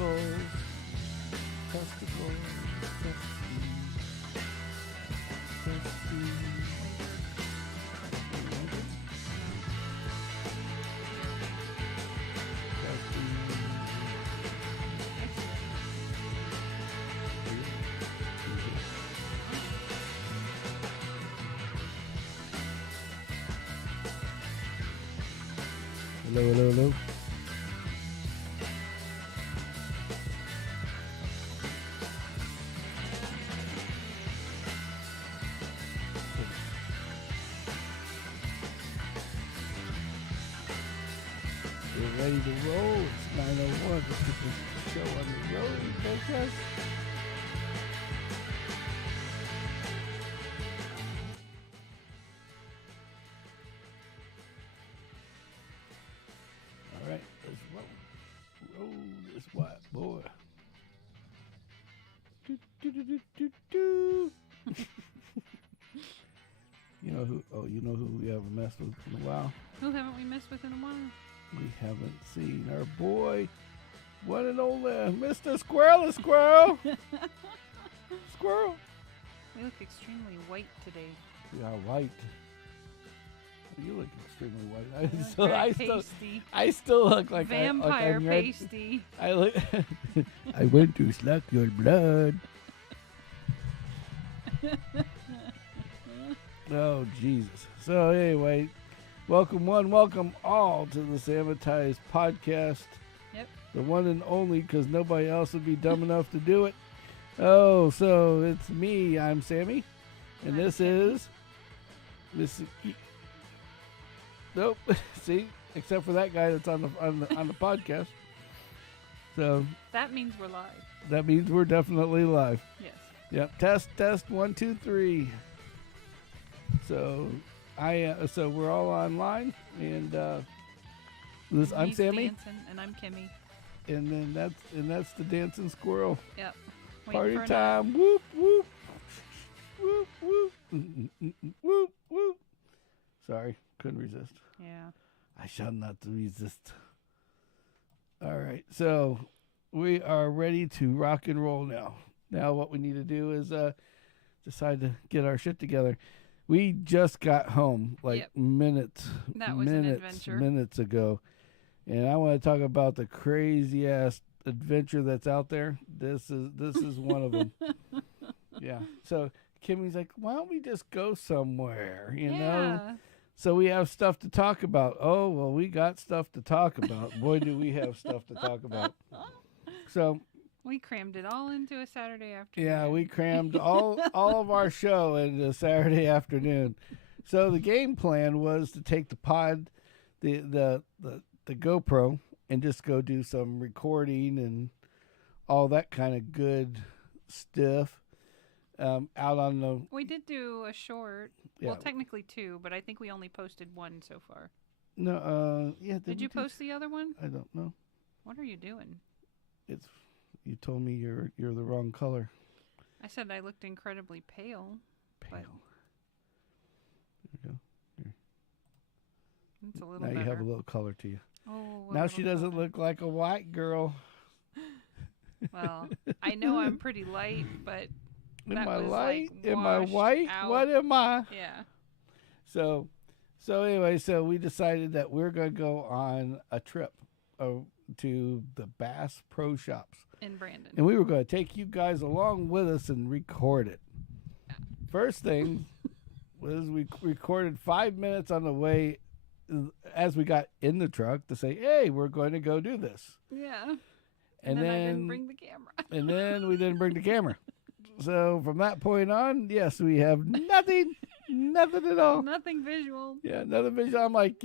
testicles, testicles, testes. Hello, hello, hello. We're ready to roll. It's 9:01. Let's get this show on the road, podcast. All right, let's roll. Roll this white boy. Do, do, do, do, do, do. You know who? Oh, you know who we haven't messed with in a while? Who haven't we messed with in a while? We haven't seen our boy, one and only Mr. Squirrel, Squirrel. Squirrel. We look extremely white today. We are white. You look extremely white. I still look like vampire I'm pasty. I look. I went to suck your blood. Oh Jesus! So anyway, welcome welcome all to the Sammitized Podcast. Yep. The one and only, because nobody else would be dumb enough to do it. Oh, so it's me. I'm Sammy, and I'm this Sammy. is this. Nope. See, except for that guy that's on the podcast. So That means we're live. that means we're definitely live. Yes. Yep. Test 1 2 3. So so we're all online, and I'm He's Sammy, dancing, and I'm Kimmy. and that's the dancing squirrel. Yep. Party for a time! Whoop whoop whoop whoop whoop whoop. Sorry, couldn't resist. Yeah. I shall not resist. All right, so we are ready to rock and roll now. Now what we need to do is decide to get our shit together. We just got home Yep. minutes ago, and I want to talk about the crazy ass adventure that's out there. This is one of them. Yeah. So Kimmy's like, why don't we just go somewhere? You know. So we have stuff to talk about. Oh well, we got stuff to talk about. Boy, do we have stuff to talk about. So. We crammed it all into a Saturday afternoon. Yeah, we crammed all of our show into Saturday afternoon. So the game plan was to take the pod, the GoPro, and just go do some recording and all that kind of good stuff out on the. We did do a short. Yeah. Well, technically 2, but I think we only posted 1 so far. No, yeah. Did you post the other one? I don't know. What are you doing? You told me you're the wrong color. I said I looked incredibly pale. Pale. There you go. It's a little Now better. you have a little color to you. Oh, Now she doesn't look like a white girl. Well, I know I'm pretty light, but Am I was, light? like, Am I washed white? out. What am I? yeah. So anyway, so we decided that we're going to go on a trip to the Bass Pro Shops. In Brandon. And we were going to take you guys along with us and record it. Yeah. First thing was we recorded 5 minutes on the way as we got in the truck to say, hey, we're going to go do this. Yeah. And then I didn't bring the camera. And then we didn't bring the camera. So from that point on, yes, we have nothing at all. Nothing visual. Yeah, nothing visual. I'm like,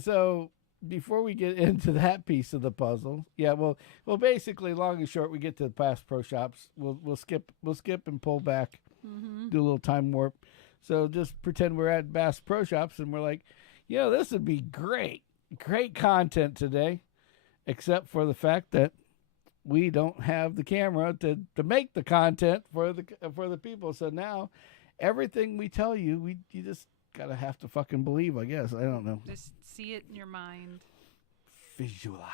so before we get into that piece of the puzzle, well, basically, long and short, we get to the Bass Pro Shops. We'll skip and pull back, do a little time warp. So just pretend we're at Bass Pro Shops, and we're like, this would be great content today, except for the fact that we don't have the camera to make the content for the people. So now, everything we tell you, you just gotta have to fucking believe, I guess. I don't know. Just see it in your mind. Visualize.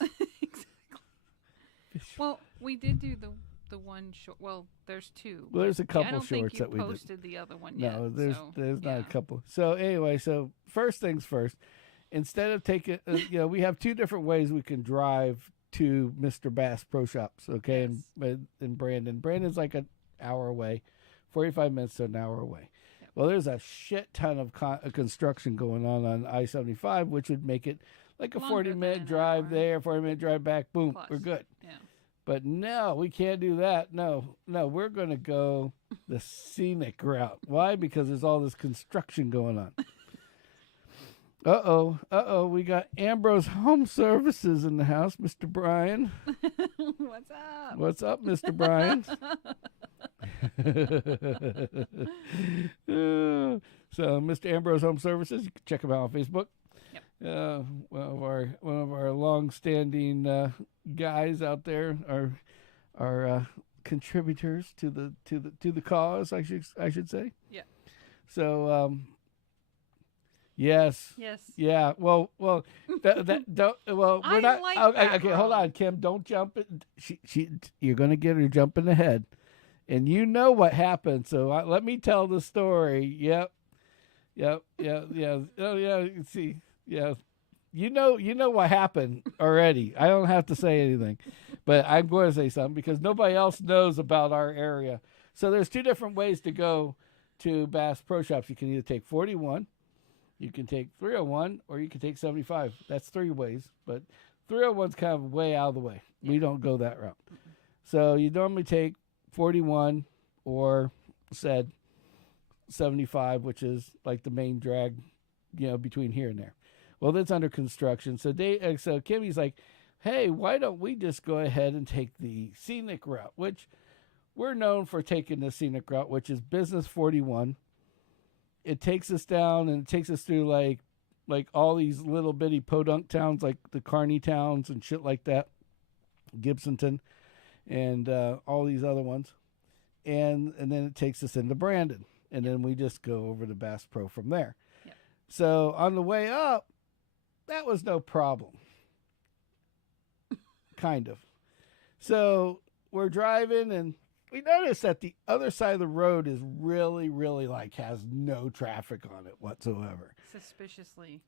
Exactly. Well, we did do the one short. Well, there's two. Well, there's a couple I don't shorts think that we you did. posted the other one yet. No, there's so, not a yeah. couple. So anyway, so first things first. Instead of taking, we have two different ways we can drive to Mr. Bass Pro Shops. Okay, Yes. in Brandon. Brandon's like an hour away, 45 minutes to an hour away. Yep. Well, there's a shit ton of construction going on I-75, which would make it like a Longer than 40-minute an drive hour. there, 40-minute drive back. Boom, Plus. we're good. Yeah. But no, we can't do that. No, we're going to go the scenic route. Why? Because there's all this construction going on. Uh-oh. We got Ambrose Home Services in the house, Mr. Brian. What's up? What's up, Mr. Brian? So, Mr. Ambrose Home Services, you can check him out on Facebook. Yep. One of our long-standing guys out there are contributors to the cause. I should say. Yeah. So. Yes. Yeah. Well. That don't. Well, we're I not. like Okay. that Hold road. on, Kim. Don't jump. You're gonna get her jumping ahead, and you know what happened. So let me tell the story. Yep. Yeah. Oh yeah. See. Yeah. You know what happened already. I don't have to say anything, but I'm going to say something because nobody else knows about our area. So there's two different ways to go to Bass Pro Shops. You can either take 41. You can take 301 or you can take 75. That's three ways, but 301's kind of way out of the way. Yeah. We don't go that route. So you normally take 41 or said 75, which is like the main drag, between here and there. Well, that's under construction. So Kimmy's like, hey, why don't we just go ahead and take the scenic route, which we're known for taking the scenic route, which is Business 41. It takes us down and it takes us through like all these little bitty podunk towns, like the Kearney towns and shit like that, Gibsonton, and all these other ones, and then it takes us into Brandon, and then we just go over to Bass Pro from there. Yep. So on the way up, that was no problem, kind of. So we're driving and we noticed that the other side of the road is really, really has no traffic on it whatsoever. Suspiciously,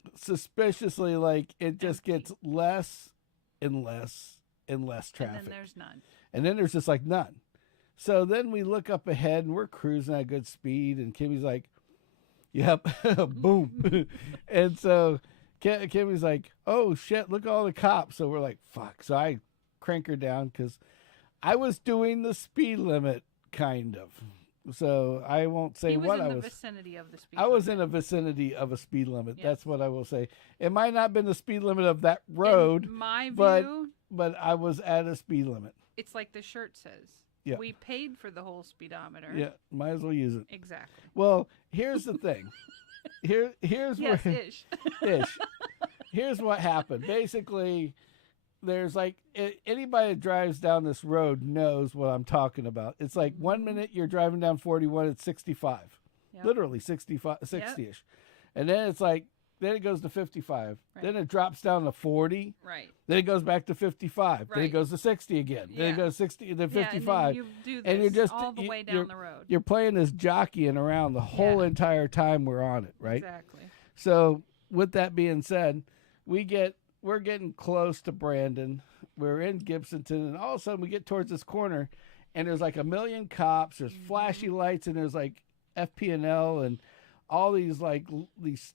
it just Empty. gets less and less and less traffic. And then there's none. And then there's just none. So then we look up ahead and we're cruising at good speed. And Kimmy's like, yep, boom. And so Kimmy's like, oh shit, look at all the cops. So we're like, fuck. So I crank her down because I was doing the speed limit, kind of. So I won't say what I was. in the vicinity of the speed I was limit. in a vicinity of a speed limit. Yes. That's what I will say. It might not have been the speed limit of that road, In my but- view, but I was at a speed limit. it's like the shirt says. Yeah. We paid for the whole speedometer. Yeah, might as well use it. Exactly. Well, here's the thing. Here's Yes, where ish. ish. Here's what happened. Basically, there's anybody that drives down this road knows what I'm talking about. It's like 1 minute you're driving down 41, it's 65. Yep. Literally 65, 60-ish. And then it's then it goes to 55. Right. Then it drops down to 40. Right. Then it goes back to 55. Then it Right. goes to 60 again. Then it Yeah. goes 60, then Yeah, 55. and then you do this And you're just- all the you- way down the road. You're playing this jockeying around the whole Yeah. entire time we're on it, right? Exactly. So with that being said, we're getting close to Brandon. We're in Gibsonton, and all of a sudden we get towards this corner, and there's a million cops. There's flashy lights, and there's FP&L and all these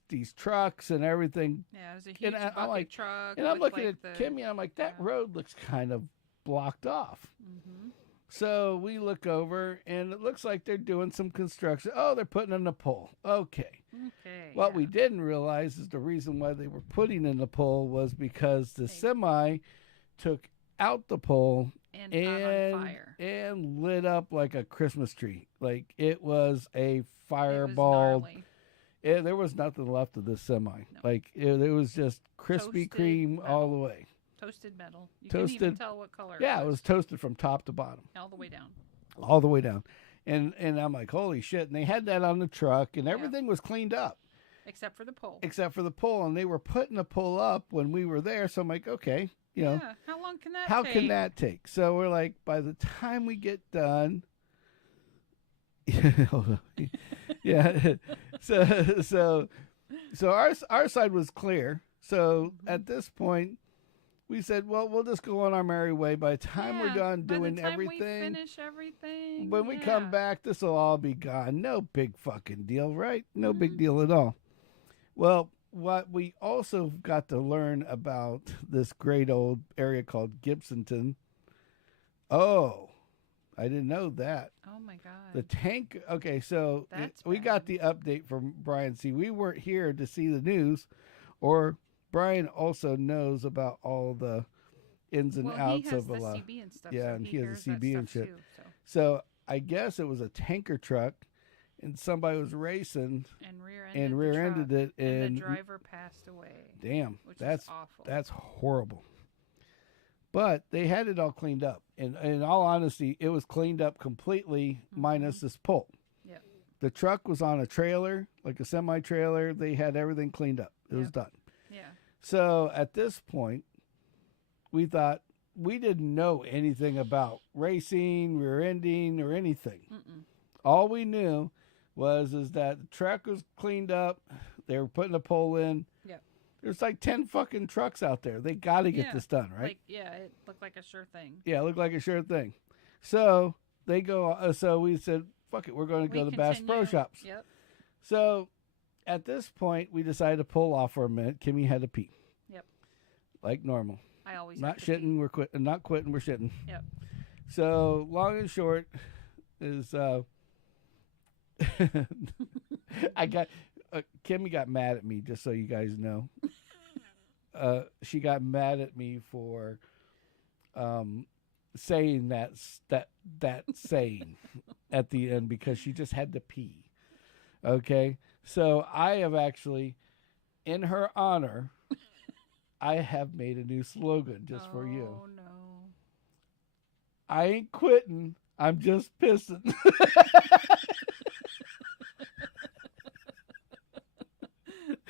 these trucks and everything. Yeah, it was a huge I'm bucket like- truck. And I'm with, looking at the, Kimmy, and I'm like, that yeah. road looks kind of blocked off. Mhm. So we look over, and it looks like they're doing some construction. Oh, they're putting in a pole. Okay. Okay. What yeah. we didn't realize is the reason why they were putting in the pole was because the semi took out the pole and caught on fire. and lit up like a Christmas tree. It was a It was fireball. gnarly. There was nothing left of this semi. No. It was just Krispy Toasted Kreme all metal. the way. Toasted metal. You couldn't even Toasted- tell what color. Yeah, it was toasted from top to bottom, all the way down. all the way down. And I'm like, holy shit. And they had that on the truck, and everything was cleaned up. Except for the pole. Except for the pole, and they were putting the pole up when we were there. So I'm like, okay, You know, Yeah. How long can that how take? can that take? So we're like, by the time we get done, yeah. So our side was clear. So at this point, we said, well, we'll just go on our merry way. By the time we're done doing by the time everything, we finish everything, when we come back, this will all be gone. No big fucking deal, right? No big deal at all. Well, what we also got to learn about this great old area called Gibsonton. Oh, I didn't know that. Oh my God. The tank. Okay, so we got the update from Brian. See, we weren't here to see the news, or Brian also knows about all the ins and outs of a lot. CB and stuff. Yeah, so and he has a hears CB that and stuff shit. Too, So I guess it was a tanker truck, and somebody was racing and rear-ended it, and the driver passed away. Damn, which that's is awful. That's horrible. But they had it all cleaned up, and in all honesty, it was cleaned up completely, minus this pole. Yep. The truck was on a trailer, like a semi-trailer. They had everything cleaned up. It was done. Yeah. So at this point, we thought we didn't know anything about racing, rear-ending, or anything. All we knew is that the truck was cleaned up. They were putting a pole in. Yep. There's like 10 fucking trucks out there. They got to get this done, right? It looked like a sure thing. Yeah, it looked like a sure thing. So they go. So we said, "Fuck it, we're going to go to Bass Pro Shops." Yep. So at this point, we decided to pull off for a minute. Kimmy had to pee. Yep. Like normal. I always not have to shitting. pee. We're quitting. Not quitting. We're shitting. Yep. So long and short is, Kimmy got mad at me. Just so you guys know, she got mad at me for saying that saying at the end because she just had to pee. Okay, so I have actually, in her honor, I have made a new slogan just for you. Oh no! I ain't quitting. I'm just pissing.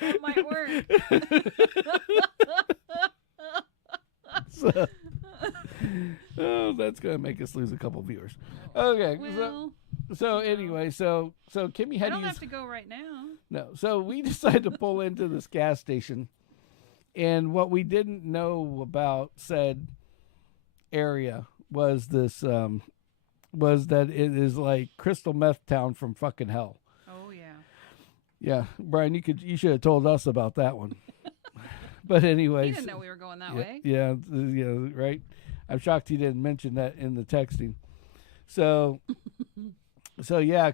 That might work. That's gonna make us lose a couple viewers. Okay, well, so anyway, so Kimmy had I don't to use, have to go right now. no. So we decided to pull into this gas station, and what we didn't know about said area was this was that it is like crystal meth town from fucking hell. Oh yeah. Yeah, Brian, you should have told us about that one. But anyways, He didn't know we were going that way. Yeah, right. I'm shocked he didn't mention that in the texting. So yeah,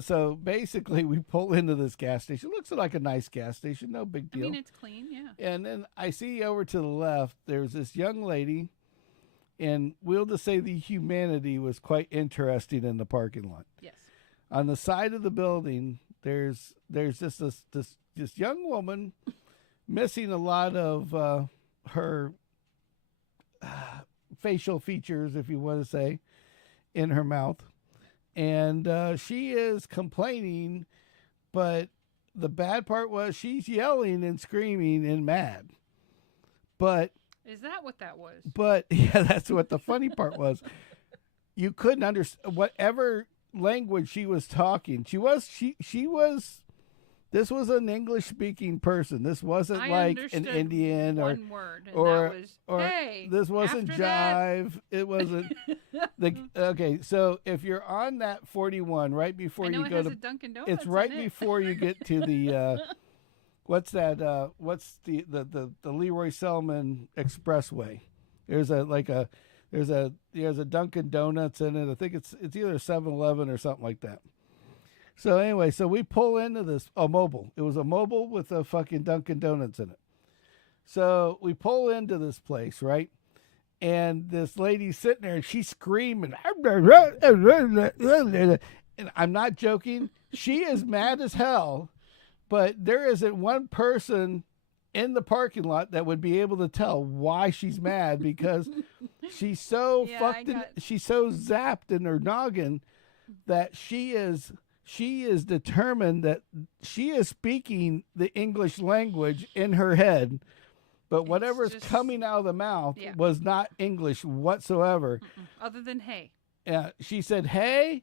so basically, we pull into this gas station. Looks like a nice gas station, no big deal. I mean, it's clean, yeah. And then I see over to the left, there's this young lady, and we'll just say the humanity was quite interesting in the parking lot. Yes. On the side of the building, there's just this young woman missing a lot of her facial features, if you want to say, in her mouth. And she is complaining, but the bad part was she's yelling and screaming and mad. But is that what that was? But yeah, that's what the funny part was. You couldn't understand whatever language she was talking. She was. This was an English-speaking person. This wasn't like an Indian one word, and or that was, hey, this wasn't jive. It wasn't okay. So if you're on that 41 right before you go to Dunkin' Donuts, it's right before you get to the what's that? What's the Leroy Selman Expressway? There's a Dunkin' Donuts in it. I think it's either 7-Eleven or something like that. So anyway, so we pull into this mobile. It was a mobile with a fucking Dunkin' Donuts in it. So we pull into this place, right? And this lady's sitting there and she's screaming. And I'm not joking. She is mad as hell, but there isn't one person in the parking lot that would be able to tell why she's mad because she's so she's so zapped in her noggin that she is determined that she is speaking the English language in her head but whatever's coming out of the mouth was not English whatsoever. Other than hey. She said, hey,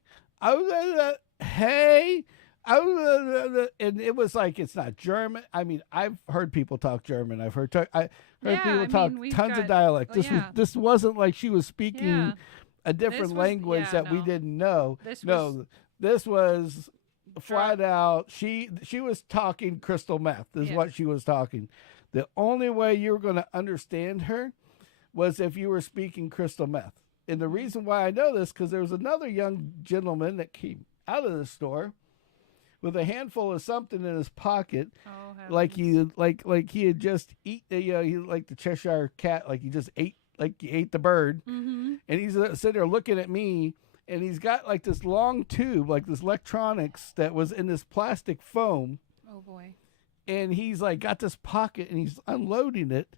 hey, and it was like, it's not German. I mean, I've heard people talk German. I've heard people talk tons of dialect. This wasn't like she was speaking a different language that we didn't know. This was flat out. She was talking crystal meth. This is what she was talking. The only way you were going to understand her was if you were speaking crystal meth. And the reason why I know this, because there was another young gentleman that came out of the store with a handful of something in his pocket, like he had just he like the Cheshire cat, like he just ate the bird, and he's sitting there looking at me, and he's got like this long tube, like this electronics that was in this plastic foam. Oh boy! And he's like got this pocket, and he's unloading it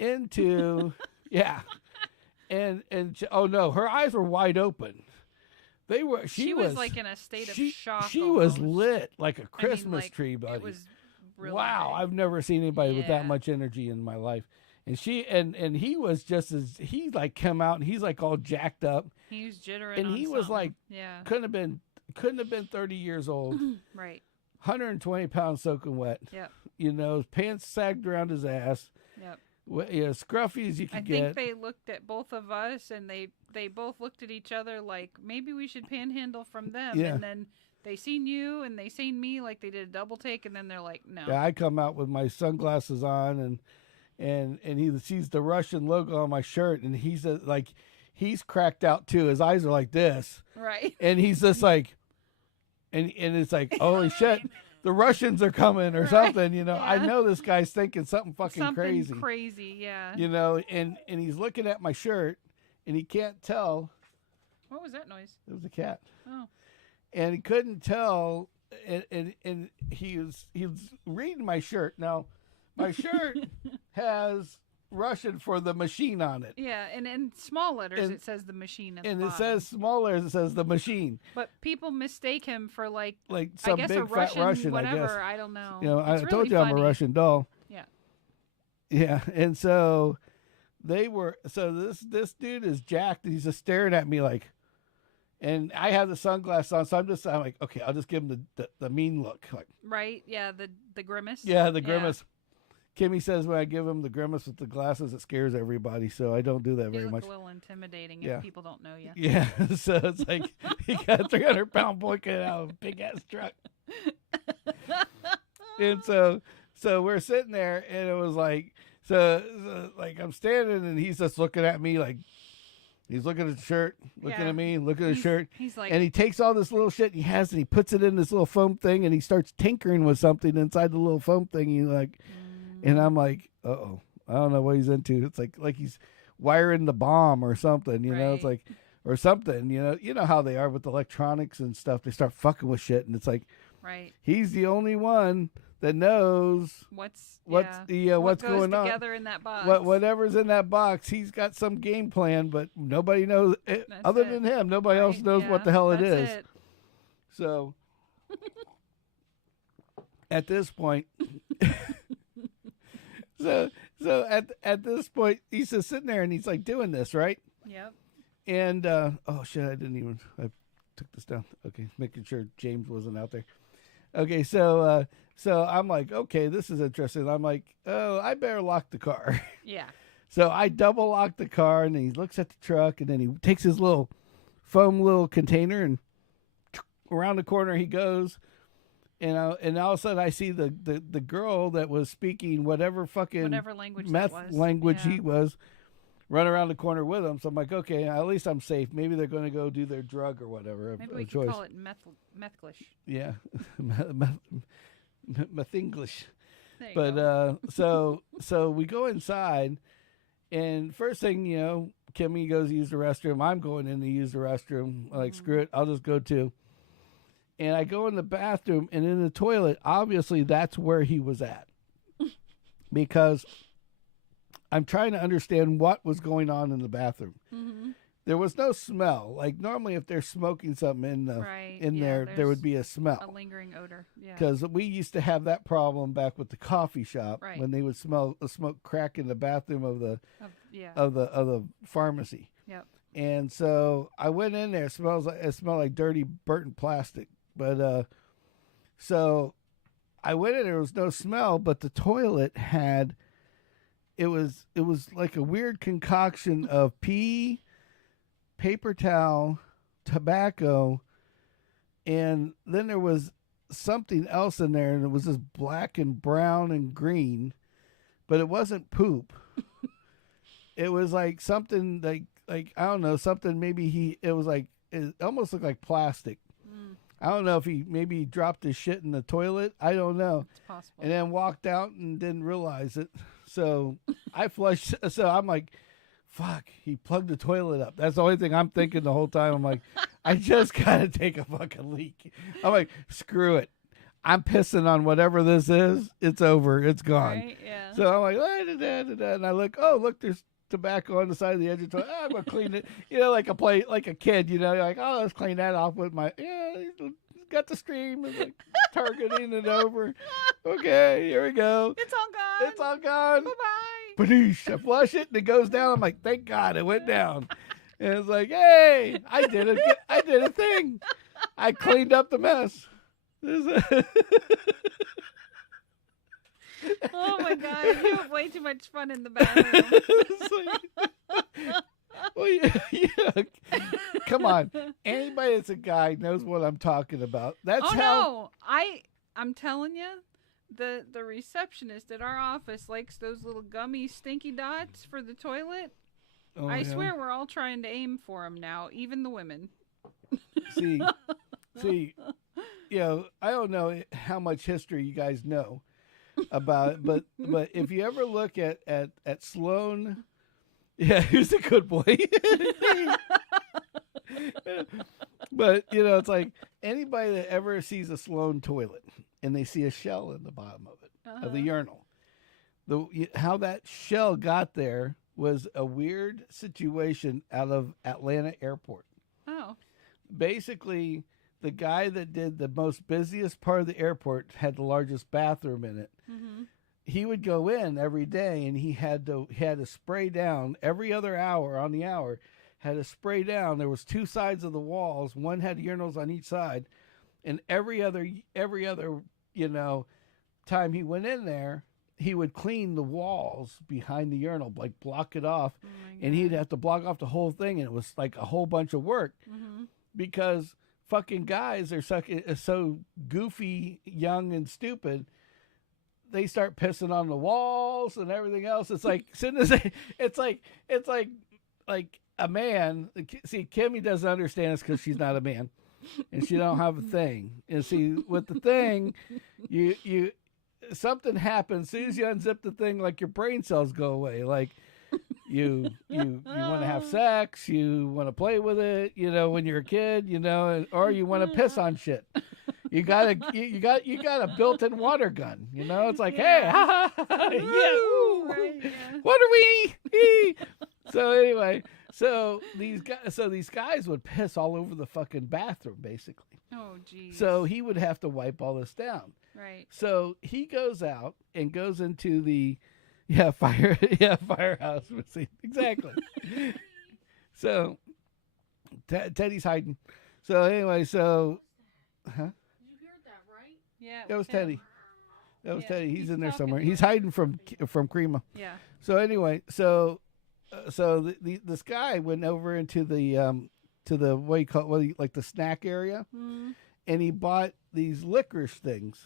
into And oh no, her eyes were wide open. They were. She was like in a state of shock. She was lit like a Christmas tree, buddy. It was really wow. Big. I've never seen anybody with that much energy in my life. And she and he was just as he like come out and he's like all jacked up. He was jittering. And he was like, couldn't have been 30 years old. Right. 120 pounds soaking wet. Yep. You know, pants sagged around his ass. Yep. Scruffy as you could get. I think they looked at both of us, and they both looked at each other like maybe we should panhandle from them. Yeah. And then they seen you, and they seen me, like they did a double take, and then they're like, no. Yeah, I come out with my sunglasses on, and he sees the Russian logo on my shirt, and he's he's cracked out too. His eyes are like this, right? And he's just like, and it's like, holy shit. The Russians are coming or something, you know. Yeah. I know this guy's thinking something crazy. Something crazy, yeah. You know, and he's looking at my shirt, and he can't tell. What was that noise? It was a cat. Oh. And he couldn't tell, and he was reading my shirt. Now, my shirt has Russian for the machine on it. Yeah, and in small letters it says the machine at the bottom. And it says small letters, it says the machine. But people mistake him for like some I guess big a Russian, fat Russian, whatever, I guess. I don't know. You know, it's I told you funny. I'm a Russian doll. Yeah. Yeah, and so this dude is jacked, and he's just staring at me like, and I have the sunglasses on, so I'm like, okay, I'll just give him the mean look. Like, right, yeah, the grimace. Yeah, the grimace. Yeah. Kimmy says when I give him the grimace with the glasses, it scares everybody, so I don't do that very much. A little intimidating if people don't know you. Yeah, so it's like he got a 300-pound boy coming out of a big-ass truck. And so we're sitting there, and it was like, so like I'm standing, and he's just looking at me like, he's looking at the shirt, looking at me, looking at the shirt. He's like, and he takes all this little shit he has, and he puts it in this little foam thing, and he starts tinkering with something inside the little foam thing. He's like... And I'm like, uh-oh, I don't know what he's into. It's like he's wiring the bomb or something, you know? It's like, or something, you know how they are with electronics and stuff. They start fucking with shit, and it's like, he's the only one that knows what's going on together in that box. Whatever's in that box, he's got some game plan, but nobody knows it, other than him. Nobody else knows what the hell it is. So at this point. So at this point, he's just sitting there and he's like doing this, right? Yep. And oh shit, I took this down. Okay, making sure James wasn't out there. Okay, so I'm like, okay, this is interesting. I'm like, oh, I better lock the car. Yeah. So I double lock the car, and then he looks at the truck, and then he takes his little foam little container, and around the corner he goes. And all of a sudden, I see the girl that was speaking whatever language meth language he was, run around the corner with him. So I'm like, okay, at least I'm safe. Maybe they're going to go do their drug or whatever. Maybe we can call it methglish. Yeah, meth English. But so we go inside, and first thing Kimmy goes to use the restroom. I'm going in to use the restroom. Like screw it, I'll just go too. And I go in the bathroom, and in the toilet, obviously that's where he was at. Because I'm trying to understand what was going on in the bathroom. Mm-hmm. there was no smell. Like normally, if they're smoking something in the there would be a smell, a lingering odor. Yeah, because we used to have that problem back with the coffee shop when they would smoke crack in the bathroom of the pharmacy. Yep. And so I went in there. It smelled like dirty burnt plastic. But so I went in there. There was no smell, but the toilet had. It was like a weird concoction of pee, paper towel, tobacco, and then there was something else in there, and it was just black and brown and green, but it wasn't poop. It was like something like I don't know, something maybe it almost looked like plastic. I don't know if he maybe dropped his shit in the toilet. I don't know. It's possible. And then walked out and didn't realize it. So I flushed. So I'm like, fuck, he plugged the toilet up. That's the only thing I'm thinking the whole time. I'm like, I just got to take a fucking leak. I'm like, screw it. I'm pissing on whatever this is. It's over. It's gone. Right? Yeah. So I'm like, and I look, there's tobacco on the side of the edge of the toilet. I'm going to clean it. Like a kid, like, oh, let's clean that off with my, got the stream and like targeting it over. Okay, here we go. It's all gone. Bye-bye. Badoosh. I flush it and it goes down. I'm like, thank God it went down. And it's like, hey, I did a thing. I cleaned up the mess. Oh my God, you have way too much fun in the bathroom. Well, yeah. Come on. Anybody that's a guy knows what I'm talking about. No. I'm telling you, the receptionist at our office likes those little gummy stinky dots for the toilet. Oh, I swear we're all trying to aim for them now, even the women. See, I don't know how much history you guys know about it, but if you ever look at Sloan, yeah, he's a good boy. But it's like anybody that ever sees a Sloan toilet and they see a shell in the bottom of it, of the urinal, how that shell got there was a weird situation out of Atlanta Airport. Oh. Basically, the guy that did the most busiest part of the airport had the largest bathroom in it. Mm-hmm. He would go in every day, and he had to spray down every other hour on the hour. Had to spray down. There was two sides of the walls. One had urinals on each side, and every other time he went in there, he would clean the walls behind the urinal, like block it off, and he'd have to block off the whole thing, and it was like a whole bunch of work because fucking guys are so goofy, young, and stupid. They start pissing on the walls and everything else. It's like it's like a man. See, Kimmy doesn't understand this because she's not a man, and she don't have a thing. And see, with the thing, you something happens. As soon as you unzip the thing, like your brain cells go away. Like you want to have sex, you want to play with it, when you're a kid, or you want to piss on shit. You got a built-in water gun, It's like, hey, ha, ha, ha, yeah, right, yeah. What are we? So anyway, these guys would piss all over the fucking bathroom, basically. Oh, geez. So he would have to wipe all this down. Right. So he goes out and goes into the firehouse. Exactly. So Teddy's hiding. So anyway, huh? Yeah, that was Teddy. That was Teddy. He's in there somewhere. to He's hiding from Crema. Yeah. So anyway, this guy went over into the to the like the snack area, and he bought these licorice things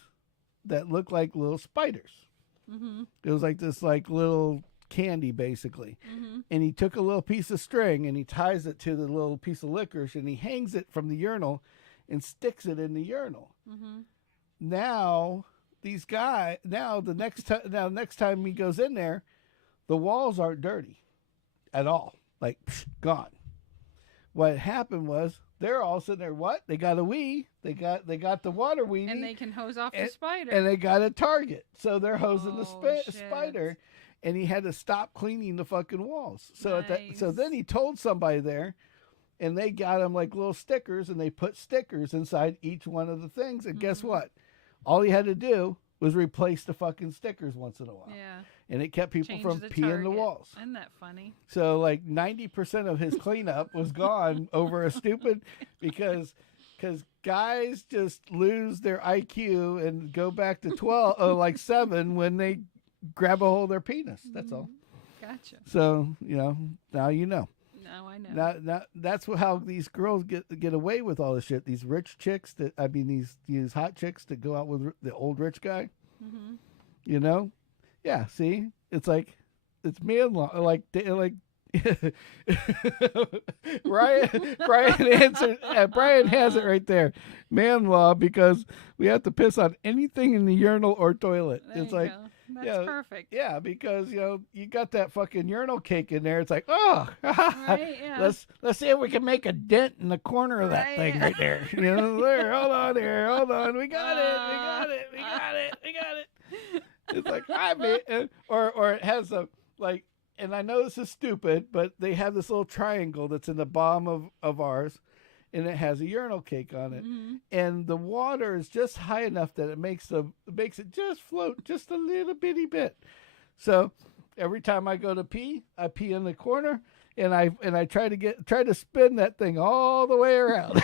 that look like little spiders. Mm-hmm. It was like this little candy basically, and he took a little piece of string and he ties it to the little piece of licorice and he hangs it from the urinal and sticks it in the urinal. Mm-hmm. Now the next time he goes in there, the walls aren't dirty at all, like gone. What happened was they're all sitting there. What? They got a wee. They got the water wee, and they can hose off the spider. And they got a target, so they're hosing the spider. and he had to stop cleaning the fucking walls. So Nice. so then he told somebody there, and they got him like little stickers, and they put stickers inside each one of the things. And guess what? All he had to do was replace the fucking stickers once in a while. Yeah. And it kept people Change from the peeing the target. walls. Isn't that funny? So like 90% of his cleanup was gone over a stupid because guys just lose their IQ and go back to 12 or like 7 when they grab a hold of their penis. That's all. Gotcha. So, now you know. Now I know. Now that's how these girls get away with all this shit. These rich chicks these hot chicks that go out with the old rich guy. Mm-hmm. Yeah, see? It's like it's man law like Brian has it right there. Man law, because we have to piss on anything in the urinal or toilet. There It's you like go. That's perfect. Yeah, because you got that fucking urinal cake in there. It's like, oh, Right, yeah. let's see if we can make a dent in the corner of that thing right there. There, hold on, we got it. It's like or it has a like, and I know this is stupid, but they have this little triangle that's in the bottom of ours, and it has a urinal cake on it, and the water is just high enough that it makes it just float just a little bitty bit. So every time I go to pee, I pee in the corner, and I try to spin that thing all the way around.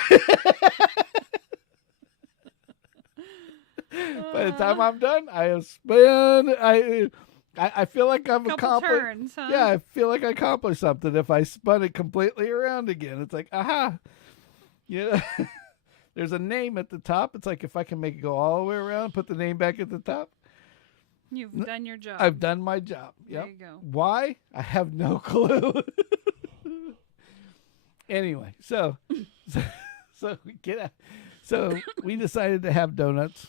By the time I'm done, I have spun. I feel like I've accomplished. Turns, huh? Yeah, I feel like I accomplished something if I spun it completely around again. It's like, aha. There's a name at the top. It's like if I can make it go all the way around, put the name back at the top. You've done your job. I've done my job. Yep. There you go. Why? I have no clue. Anyway, so we get out. So we decided to have donuts,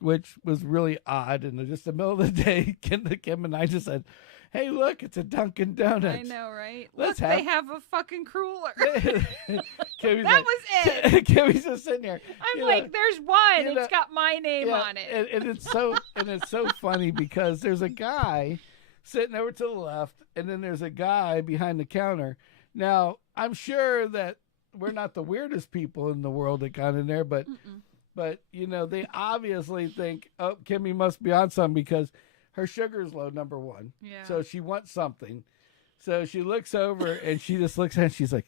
which was really odd. And just in the middle of the day, Kim and I just said, hey, look, it's a Dunkin' Donuts. I know, right? They have a fucking cruller. That was it. Kimmy's just sitting there. I'm like, there's one. It's got my name on it. And it's so funny because there's a guy sitting over to the left, and then there's a guy behind the counter. Now, I'm sure that we're not the weirdest people in the world that got in there, but they obviously think, oh, Kimmy must be on something because her sugar's low, number one. Yeah. So she wants something. So she looks over and she just looks at it. She's like,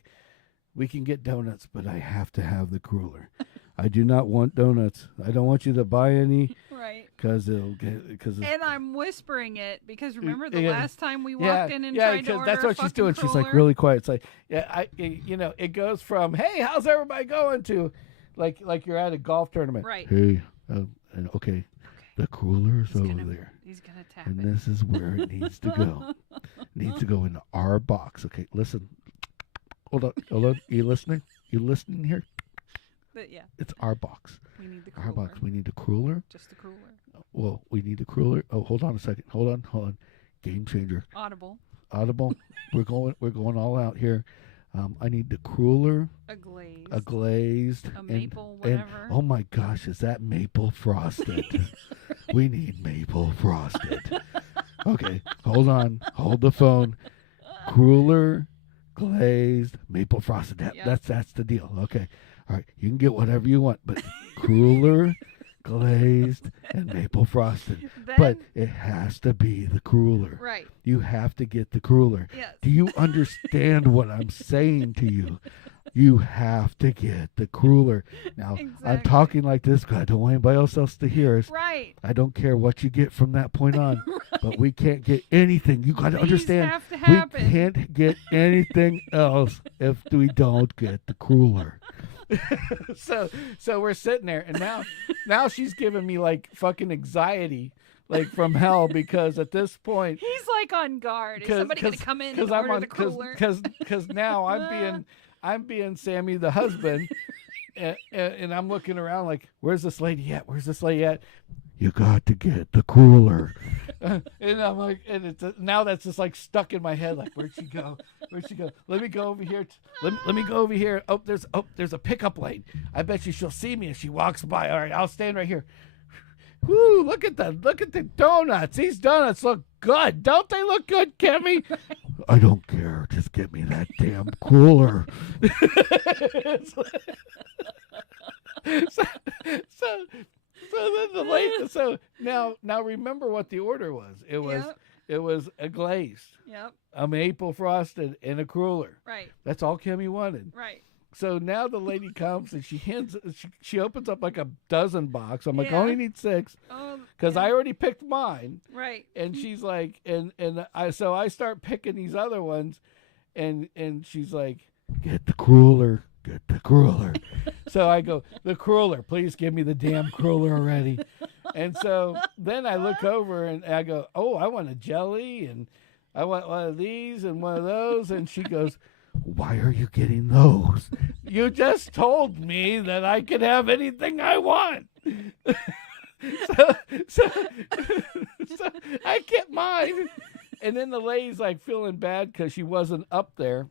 we can get donuts, but I have to have the cruller. I do not want donuts. I don't want you to buy any. Right. And I'm whispering it because remember the last time we walked in and tried to order that's what she's doing. cruller? She's like really quiet. It's like, it goes from, hey, how's everybody going, to like you're at a golf tournament. Right. Hey, okay. The cruler's over there. He's going to tap and it. this is where it needs to go. It needs to go into our box. Okay, listen. Hold on. You listening? You listening here? Yeah. It's our box. We need the cruller. Our box. We need the cruller. Just the cruller. Well, we need the cruller. Oh, hold on a second. Hold on. Game changer. Audible. We're going all out here. I need the cruller. A glazed. A maple, whatever. And, oh my gosh, is that maple frosted? We need maple frosted. Okay, hold on. Hold the phone. Cruller, glazed, maple frosted. That's the deal. Okay. All right, you can get whatever you want, but cruller, glazed, and maple frosted. But it has to be the cruller. Right. You have to get the cruller. Yes. Do you understand what I'm saying to you? You have to get the cruller. Now, exactly. I'm talking like this because I don't want anybody else to hear us. Right. I don't care what you get from that point on, right. But we can't get anything. You got to understand. Have to happen. We can't get anything else if we don't get the cruller. So we're sitting there, and now she's giving me like fucking anxiety, like from hell, because at this point he's like on guard. Is somebody gonna come in and order the cooler? Because now I'm being Sammy the husband, and I'm looking around like, where's this lady at? You got to get the cooler. And I'm like, and it's now that's just like stuck in my head. Like, where'd she go? Let me go over here. Let me go over here. Oh, there's a pickup lane. I bet she'll see me if she walks by. All right, I'll stand right here. Woo, look at the donuts. These donuts look good. Don't they look good, Kimmy? I don't care. Just get me that damn cooler. so then the late. So now remember what the order was. It was a glazed, a maple frosted, and a cruller. Right. That's all Kimmy wanted. Right. So now the lady comes and she opens up like a dozen box. I'm like, I only need 6 because I already picked mine. Right. And she's like, I start picking these other ones, and she's like, get the cruller. So I go, the cruller, please give me the damn cruller already. And so then I look over and I go, oh, I want a jelly and I want one of these and one of those. And she goes, why are you getting those? You just told me that I could have anything I want. so I get mine. And then the lady's like feeling bad because she wasn't up there.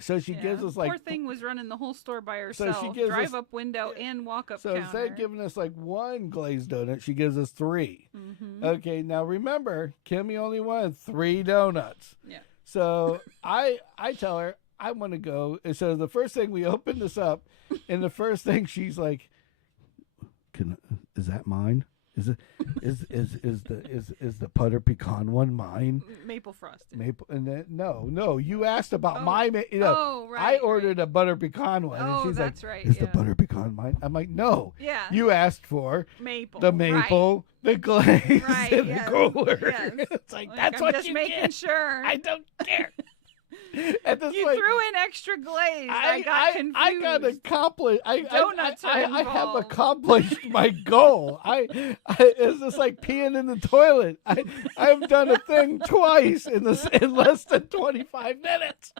So she gives us like... Poor thing was running the whole store by herself. So she gives Drive up window and walk up so counter. instead of giving us like 1 glazed donut, she gives us 3. Mm-hmm. Okay, now remember, Kimmy only wanted 3 donuts. Yeah. So I tell her, I want to go. And so the first thing, we open this up, and the first thing she's like, is that mine? Is the butter pecan one mine? Maple frosted. Maple, and then no. You asked about my. Right. I ordered a butter pecan one, and she's that's like, right. "Is the butter pecan mine?" I'm like, "No." Yeah. You asked for maple. the maple, the glaze, and the cooler. Yes. It's like that's what you making get. sure. I don't care. At this you point, threw in extra glaze. I got confused. I got accomplished. Donuts I have involved. accomplished my goal. It's just like peeing in the toilet. I've done a thing twice in less than 25 minutes.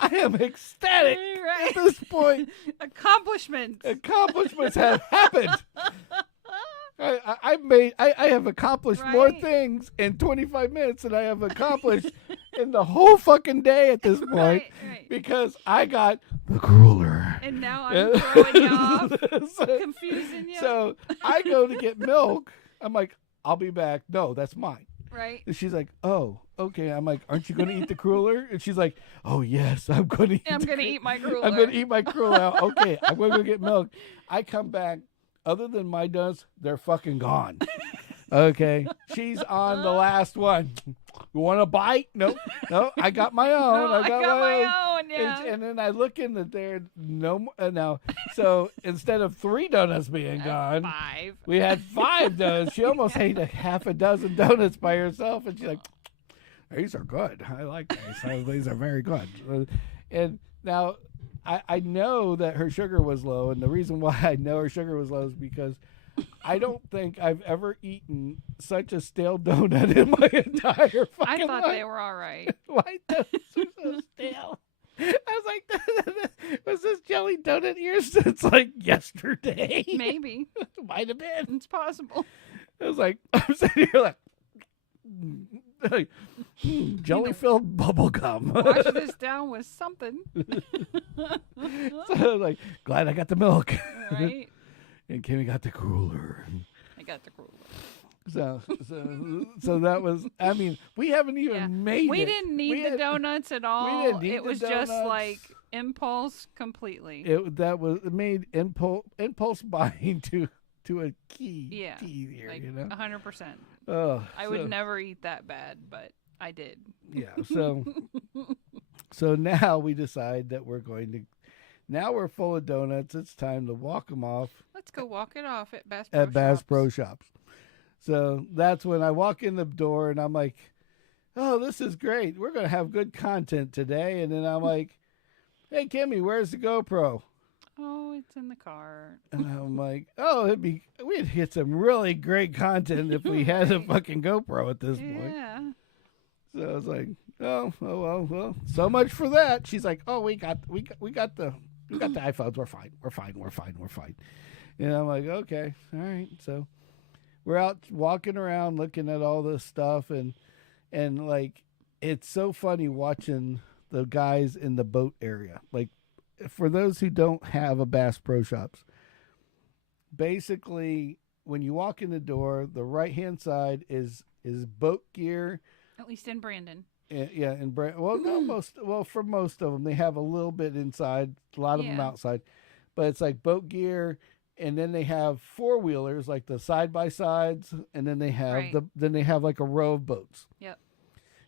I am ecstatic at this point. Accomplishments have happened. I have accomplished more things in 25 minutes than I have accomplished in the whole fucking day at this point, because I got the cruller. And now I'm throwing you off, confusing you. So I go to get milk. I'm like, I'll be back. No, that's mine. Right. And she's like, oh, okay. I'm like, aren't you going to eat the cruller? And she's like, oh, yes, I'm going to eat I'm going to eat my cruller. I'm going to eat my cruller. Okay, I'm going to go get milk. I come back. Other than my donuts, they're fucking gone. Okay. She's on the last one. You want a bite? No, I got my own. I got my own, yeah. And then I look in there, no more. Now, so instead of 3 donuts being gone, 5. We had 5 donuts. She almost ate a half a dozen donuts by herself. And she's like, these are good. I like these. These are very good. And now, I know that her sugar was low, and the reason why I know her sugar was low is because I don't think I've ever eaten such a stale donut in my entire fucking life. I thought they were all right. Why donuts are so stale? I was like, was this jelly donut here since like yesterday? Maybe. Might have been. It's possible. I was like, I'm sitting here like jelly-filled bubble gum. Wash this down with something. So like, glad I got the milk. Right. And Kimmy got the cooler. I got the cooler. So that was. I mean, we haven't even made. We didn't need the donuts at all. We didn't need it was just like impulse completely. It made impulse buying to a key. Yeah. Key here, like 100%. 100%. Oh, I would never eat that bad, but I did. Yeah. So now we decide that we're going to. Now we're full of donuts. It's time to walk them off. Let's go walk it off at Bass Pro Shops. So that's when I walk in the door and I'm like, oh, this is great. We're going to have good content today. And then I'm like, hey, Kimmy, where's the GoPro? Oh, it's in the car. And I'm like, oh, we'd hit some really great content if we had a fucking GoPro at this point. Yeah. So I was like, oh, well, so much for that. She's like, oh, we got the iPhones. We're fine. And I'm like, okay, all right. So we're out walking around looking at all this stuff, and like, it's so funny watching the guys in the boat area. Like, for those who don't have a Bass Pro Shops, basically when you walk in the door, the right-hand side is boat gear. At least in Brandon. Yeah, and for most of them, they have a little bit inside, a lot of them outside, but it's like boat gear, and then they have four-wheelers like the side-by-sides, and then they have like a row of boats. Yep.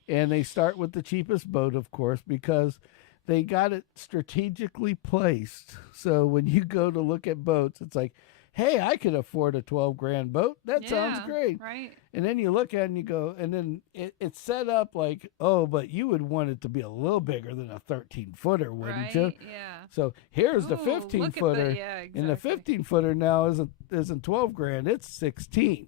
And they start with the cheapest boat, of course, because they got it strategically placed. So when you go to look at boats, it's like, hey, I could afford a $12,000 boat. That sounds great. Right. And then you look at it and you go, and then it's set up like, oh, but you would want it to to be a little bigger than a 13-footer, wouldn't you? Yeah. So here's the 15-footer. Exactly. And the 15-footer now isn't $12,000, it's 16.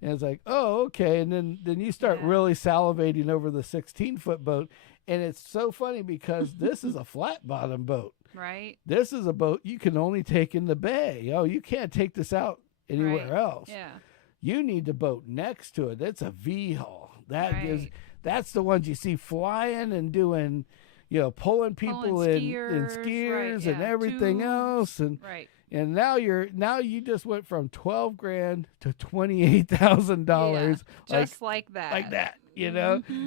And it's like, oh, okay. And then you start really salivating over the 16-foot boat. And it's so funny because this is a flat bottom boat. Right. This is a boat you can only take in the bay. Oh, you can't take this out anywhere else. Yeah. You need the boat next to it. It's a V-hull. That's the ones you see flying and doing, pulling people in skiers and everything else. And and now you just went from $12,000 to $28,000. Just like that. Like that.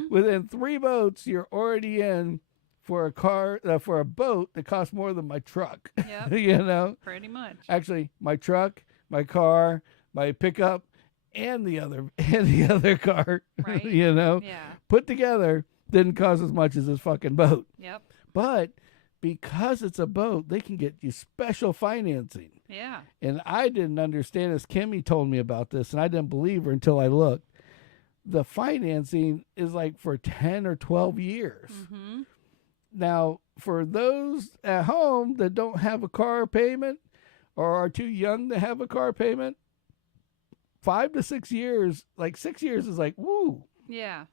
Within 3 boats, you're already in for a boat that costs more than my truck. Yep. Pretty much. Actually, my truck, my car, my pickup, and the other car, right. Put together didn't cost as much as this fucking boat. Yep. But because it's a boat, they can get you special financing. Yeah. And I didn't understand this. Kimmy told me about this, and I didn't believe her until I looked. The financing is like for 10 or 12 years. Mm-hmm. Now, for those at home that don't have a car payment or are too young to have a car payment, 5 to 6 years, like 6 years is like, woo. Yeah.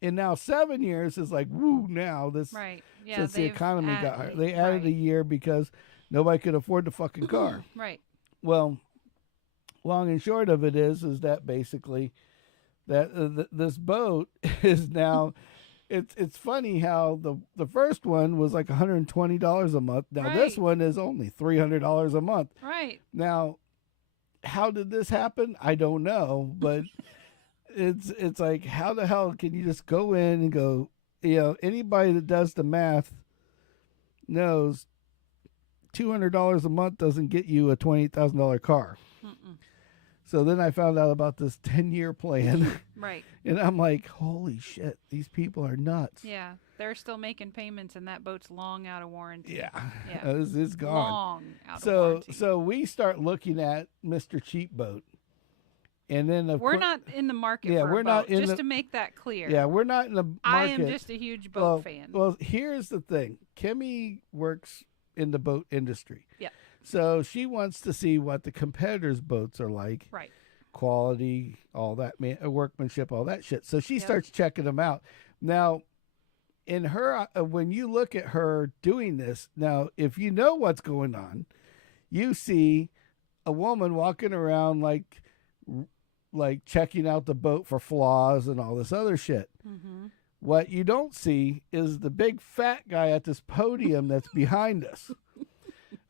And now 7 years is like, woo, now. Right. Yeah, since the economy got higher. They added a year because nobody could afford the fucking car. Right. Well, long and short of it is that basically that this boat is now... It's funny how the first one was like $120 a month. Now this one is only $300 a month. Right. Now, how did this happen? I don't know, but it's like, how the hell can you just go in and go? Anybody that does the math knows $200 a month doesn't get you a $28,000 car. Mm-mm. So then I found out about this 10-year plan. Right. And I'm like, holy shit, these people are nuts. Yeah. They're still making payments, and that boat's long out of warranty. Yeah. Yeah. It's gone. Long out of warranty. So we start looking at Mr. Cheap Boat. And then we're not in the market for a boat, just to make that clear. Yeah, we're not in the market. I am just a huge boat fan. Well, here's the thing. Kimmy works in the boat industry. Yeah. So she wants to see what the competitors' boats are like. Right. Quality, all that, workmanship, all that shit. So she starts checking them out. Now, in her, when you look at her doing this, now, if you know what's going on, you see a woman walking around like checking out the boat for flaws and all this other shit. Mm-hmm. What you don't see is the big fat guy at this podium that's behind us.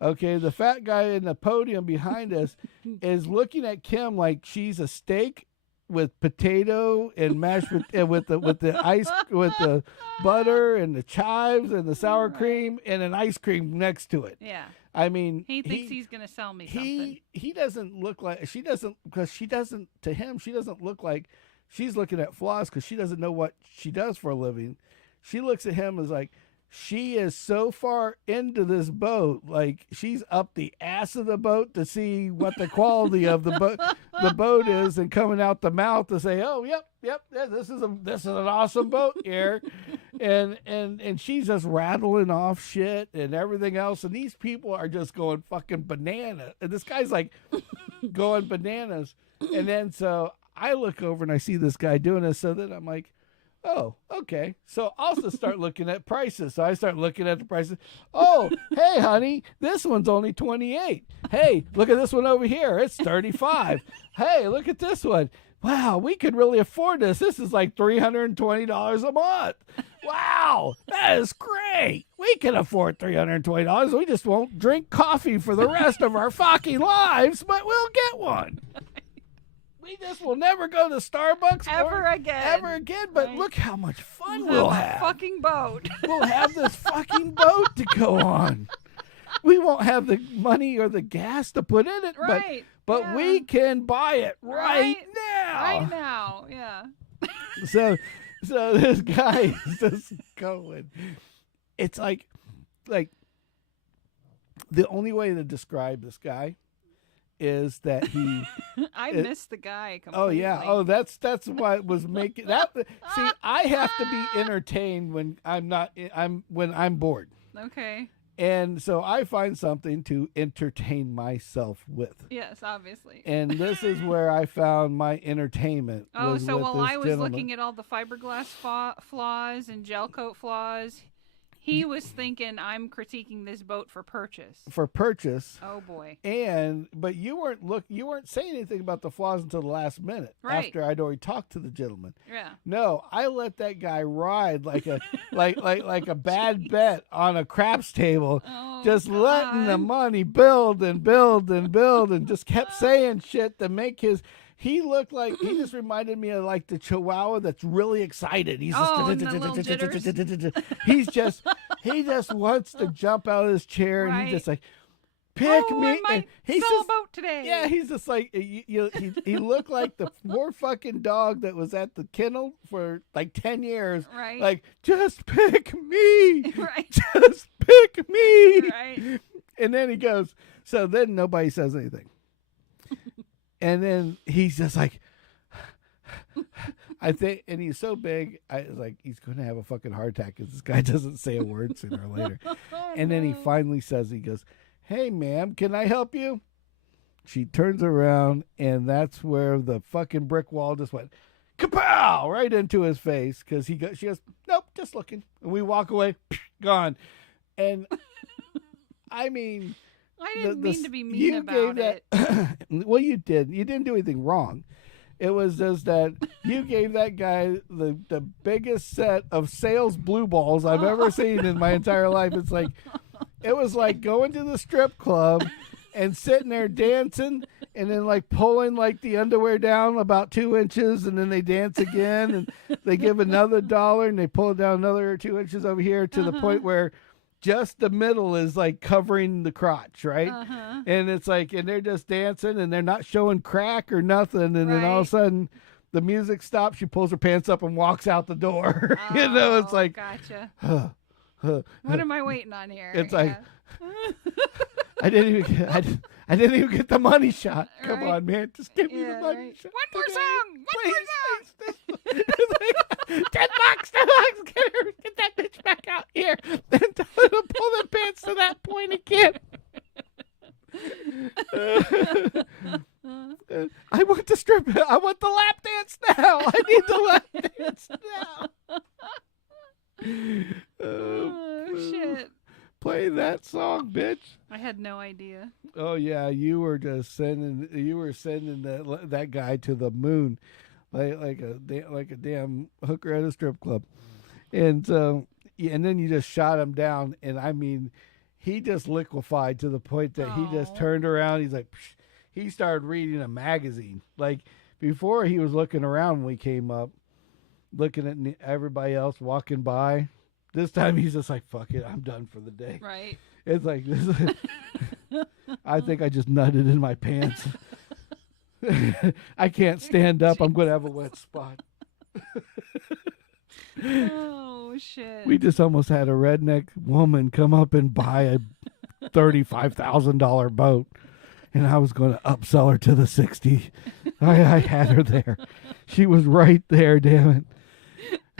Okay, the fat guy in the podium behind us is looking at Kim like she's a steak with potato and mashed with the butter and the chives and the sour cream and an ice cream next to it. Yeah. I mean, he thinks he's going to sell me something. He doesn't look like she doesn't look like she's looking at flaws because she doesn't know what she does for a living. She looks at him as like, she is so far into this boat, like she's up the ass of the boat to see what the quality of the boat is, and coming out the mouth to say, "Oh, yep, this is an awesome boat here," and she's just rattling off shit and everything else, and these people are just going fucking bananas, and this guy's like going bananas, and then so I look over and I see this guy doing this, so then I'm like, oh, okay. So I'll also start looking at prices. So I start looking at the prices. Oh, hey, honey, this one's only $28. Hey, look at this one over here. It's $35. Hey, look at this one. Wow, we could really afford this. This is like $320 a month. Wow, that is great. We can afford $320. We just won't drink coffee for the rest of our fucking lives, but we'll get one. we just will never go to Starbucks ever again. But right. look how much fun we'll have. A fucking boat. We'll have this fucking boat to go on. We won't have the money or the gas to put in it, right. but we can buy it right now. Right now, yeah. So this guy is just going. It's like the only way to describe this guy is that he. I missed the guy completely. Oh yeah. Oh, that's what was making that. See, I have to be entertained when I'm bored. Okay. And so I find something to entertain myself with. Yes, obviously. And this is where I found my entertainment. Oh, so while I was gentleman. looking at all the fiberglass flaws and gel coat flaws, he was thinking I'm critiquing this boat for purchase. For purchase. Oh boy. But you weren't saying anything about the flaws until the last minute. Right. After I'd already talked to the gentleman. Yeah. No, I let that guy ride like a like a bad bet on a craps table. Oh, just God. letting the money build and build and build and just kept saying shit to make his. He looked like he just reminded me of like the Chihuahua that's really excited. He's just he just wants to jump out of his chair and he's just like pick me. I might he's sell just, a boat today. Yeah, he's just like he looked like the poor fucking dog that was at the kennel for like 10 years. Right. Like just pick me. Right. Just pick me. Right. And then he goes. So then nobody says anything. And then he's just like, I think, and he's so big, I was like, he's going to have a fucking heart attack because this guy doesn't say a word sooner or later. And then he finally says, he goes, hey, ma'am, can I help you? She turns around, and that's where the fucking brick wall just went, kapow, right into his face because she goes, nope, just looking. And we walk away, gone. And I mean... I didn't mean to be mean about it. Well, you did. You didn't do anything wrong. It was just that you gave that guy the biggest set of sales blue balls I've ever seen in my entire life. It was like going to the strip club and sitting there dancing and then like pulling like the underwear down about 2 inches and then they dance again and they give another $1 and they pull it down another 2 inches over here to the point where just the middle is like covering the crotch, right? And it's like, and they're just dancing and they're not showing crack or nothing. And then all of a sudden the music stops. She pulls her pants up and walks out the door. You know, it's like, gotcha. What am I waiting on here? It's like, I didn't even get the money shot. Come on, man. Just give me the money shot. One more song. One more song. $10. Get that bitch back out here. And tell her to pull the pants to that point again. I want the strip. I want the lap dance now. I need the lap dance now. Oh shit. Play that song, bitch. I had no idea. Oh yeah, you were sending that guy to the moon, like a damn hooker at a strip club, and then you just shot him down, and I mean, he just liquefied to the point that he just turned around. He's like, psh, he started reading a magazine. Like before, he was looking around when we came up, looking at everybody else walking by. This time he's just like, fuck it, I'm done for the day. Right. It's like, I think I just nutted in my pants. I can't stand up. I'm going to have a wet spot. Oh, shit. We just almost had a redneck woman come up and buy a $35,000 boat. And I was going to upsell her to the 60. I had her there. She was right there, damn it.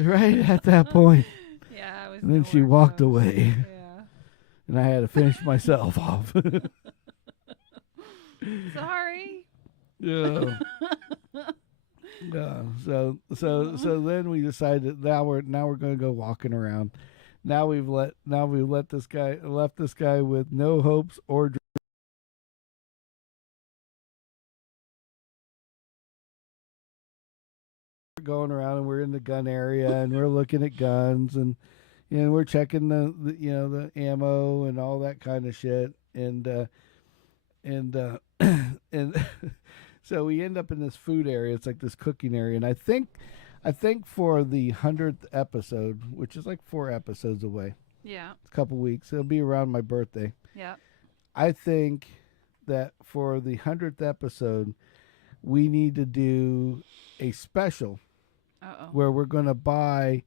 Right at that point. And then she walked away. Yeah. And I had to finish myself off. Sorry. Yeah. So then we decided now we're going to go walking around. Now we've left this guy with no hopes or dreams. We're going around and we're in the gun area and we're looking at guns and we're checking the ammo and all that kind of shit and So we end up in this food area. It's like this cooking area, and I think for the 100th episode, which is like 4 episodes away, Yeah. a couple weeks, it'll be around my birthday. Yeah. I think that for the 100th episode, we need to do a special where we're going to buy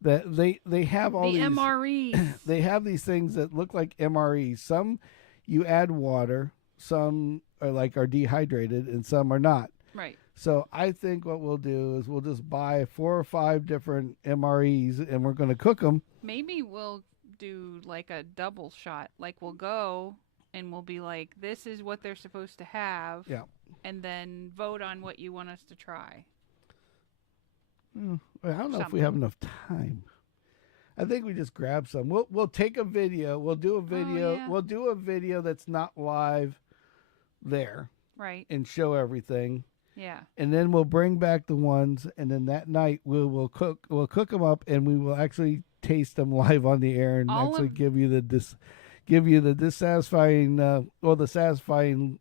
that they have all the these MREs. They have these things that look like MREs. Some you add water, some are dehydrated, and some are not. Right. So I think what we'll do is we'll just buy 4 or 5 different MREs, and we're going to cook them. Maybe we'll do like a double shot. Like we'll go and we'll be like, this is what they're supposed to have. Yeah. And then vote on what you want us to try. I don't know if we have enough time. I think we just grab some. We'll take a video. We'll do a video. Oh, yeah. We'll do a video that's not live there. Right. And show everything. Yeah. And then we'll bring back the ones, and then that night we'll cook them up, and we will actually taste them live on the air and give you the dissatisfying or the satisfying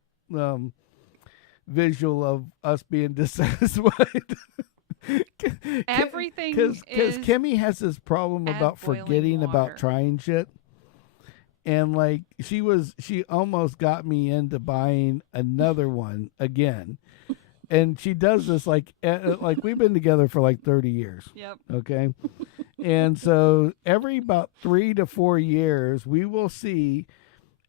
visual of us being dissatisfied. Everything because Kimmy has this problem about forgetting about trying shit, and like she almost got me into buying another one again, and she does this like we've been together for like 30 years. Yep. Okay, and so every about 3 to 4 years we will see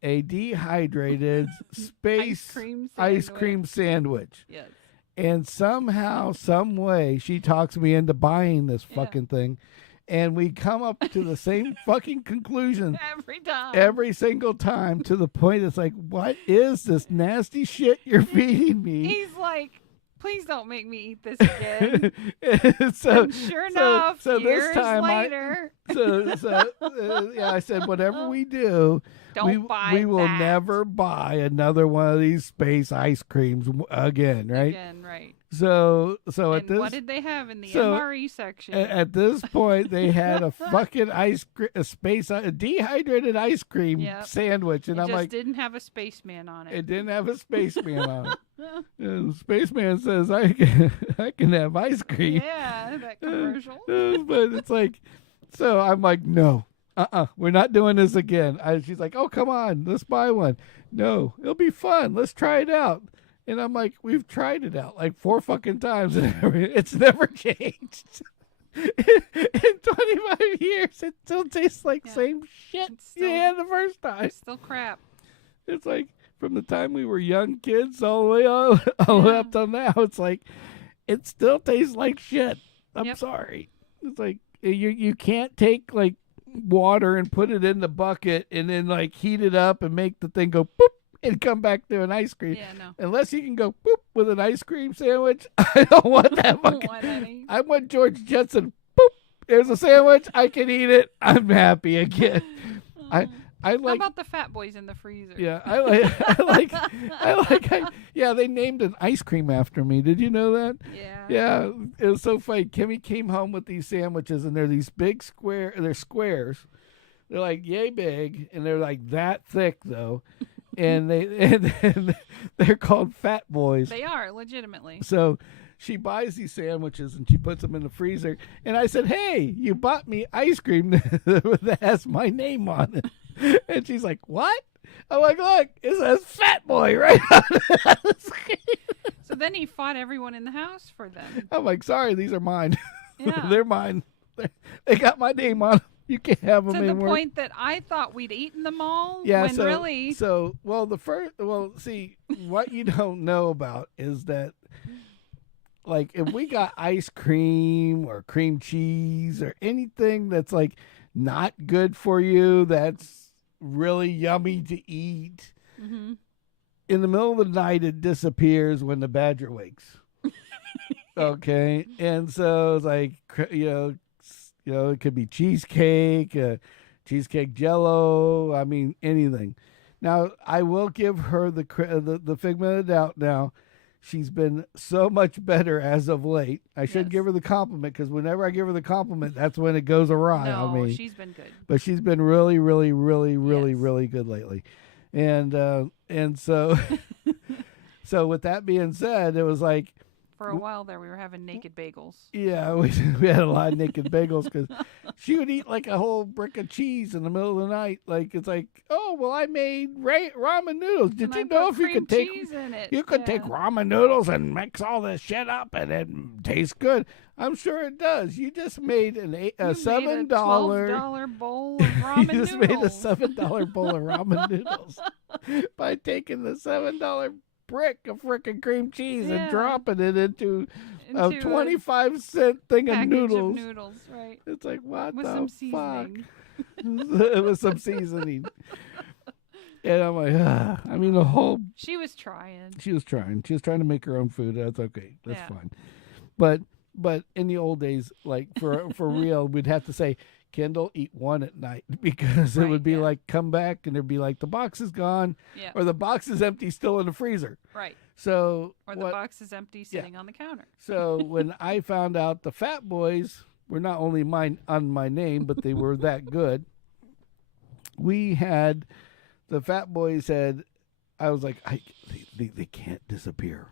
a dehydrated space ice cream sandwich. Yes. And somehow, some way, she talks me into buying this fucking thing. And we come up to the same fucking conclusion. Every time. Every single time, to the point it's like, what is this nasty shit you're feeding me? He's like, please don't make me eat this again. So, and sure enough, so years this time later. I said, whatever we do, we will never buy another one of these space ice creams again, right? Again, right. So and at this, what did they have in the MRE section? At this point, they had a fucking dehydrated ice cream sandwich, and I'm like, didn't have a spaceman on it. It didn't have a spaceman on it. And the spaceman says, I can have ice cream. Yeah, that commercial. But it's like, so I'm like, no. We're not doing this again. She's like, oh, come on, let's buy one. No, it'll be fun. Let's try it out. And I'm like, we've tried it out like 4 fucking times, and it's never changed. In 25 years, it still tastes like same shit the first time. It's still crap. It's like from the time we were young kids all the way up till now, it's like it still tastes like shit. I'm sorry. It's like you can't take like water and put it in the bucket and then like heat it up and make the thing go boop and come back to an ice cream. Yeah, no. Unless you can go boop with an ice creim sandwich. I don't want that fucking. I want George Jetson. Boop. There's a sandwich. I can eat it. I'm happy again. I like. How about the Fat Boys in the freezer? Yeah, yeah, they named an ice cream after me. Did you know that? Yeah. Yeah, it was so funny. Kimmy came home with these sandwiches, and they're these big they're squares. They're like yay big, and they're like that thick though, and they're called Fat Boys. They are legitimately. So she buys these sandwiches and she puts them in the freezer. And I said, "Hey, you bought me ice cream that has my name on it." And she's like, "What?" I'm like, "Look, it says Fat Boy right on the screen." So then he fought everyone in the house for them. I'm like, "Sorry, these are mine. Yeah. They're mine. They got my name on them. You can't have them anymore." To the point that I thought we'd eaten them all. Yeah, when really. So, see, what you don't know about is that, like, if we got ice cream or cream cheese or anything that's like not good for you, that's really yummy to eat. Mm-hmm. In the middle of the night, it disappears when the badger wakes. Okay, and so it's like it could be cheesecake, cheesecake Jello. I mean anything. Now I will give her the figment of the doubt. Now she's been so much better as of late. I should give her the compliment because whenever I give her the compliment, that's when it goes awry on me. She's been good. But she's been really, really, really, really, really good lately, and so So with that being said, it was like, For a while there, we were having naked bagels. yeah, we had a lot of naked bagels because she would eat like a whole brick of cheese in the middle of the night. Like it's like, oh well, I made ramen noodles. Did you know if you could take take ramen noodles and mix all this shit up and it tastes good? I'm sure it does. You just made a $7 $12 bowl of ramen you just noodles. made a $7 bowl of ramen noodles by taking the $7 brick of frickin' cream cheese and dropping it into a 25-cent thing of noodles. Right. It's like, what With the some fuck? seasoning. It was some seasoning. And I'm like, I mean, the whole... She was trying. She was trying to make her own food. That's okay. That's fine. But in the old days, like for real, we'd have to say, Kendall, eat one at night because it would be like, come back and it'd be like, the box is gone or the box is empty still in the freezer. Right. So or the box is empty sitting on the counter. So when I found out the Fat Boys were not only on my name, but they were that good, the Fat Boys had, I was like, they can't disappear.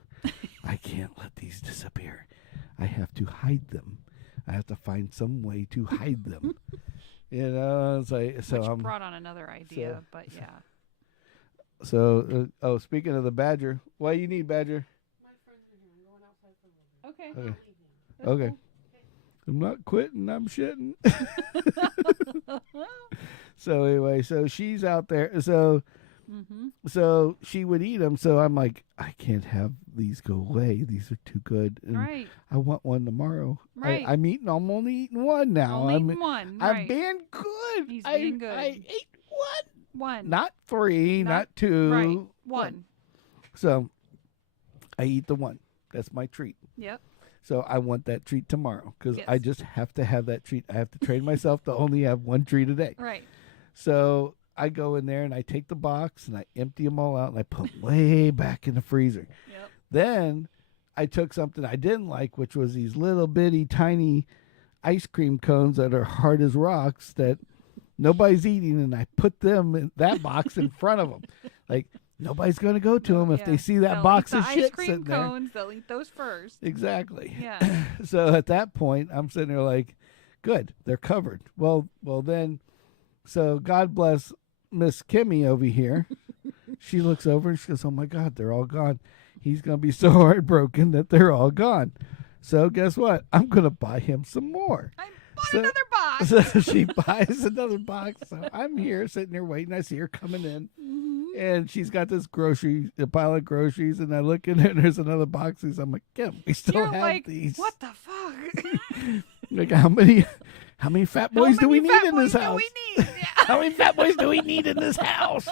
I can't let these disappear. I have to hide them. I have to find some way to hide them. You know, it's like, so Which brought on another idea, but yeah. So, speaking of the Badger, what do you need, Badger? My friends are here. I'm going outside for a Okay. Okay. Cool. I'm not quitting. I'm shitting. So anyway, so she's out there. So, so she would eat them. So I'm like, I can't have these go away. These are too good. And right. I want one tomorrow. Right. I'm only eating one now. One. I'm being good. He's being good. I ate one. One. Not three, not two. Right. One. So I eat the one. That's my treat. Yep. So I want that treat tomorrow because I just have to have that treat. I have to train myself to only have one treat a day. Right. So I go in there and I take the box and I empty them all out and I put them way back in the freezer. Yep. Then I took something I didn't like, which was these little bitty tiny ice cream cones that are hard as rocks that nobody's eating, and I put them in that box in front of them. Like, nobody's going to go to them if they see that box of shit sitting there. Ice cream cones, they'll eat those first. Exactly. Yeah. So at that point, I'm sitting there like, good, they're covered. Well then, so God bless Miss Kimmy over here. She looks over and she goes, oh my God, they're all gone. He's going to be so heartbroken that they're all gone. So guess what? I'm going to buy him some more. I bought another box. So she buys another box. So I'm here sitting there waiting. I see her coming in. And she's got this a pile of groceries, and I look in there, and there's another box. I'm like, Kim, we still have these. What the fuck? Like, how many Fat Boys do we need in this house? Yeah. How many Fat Boys do we need in this house?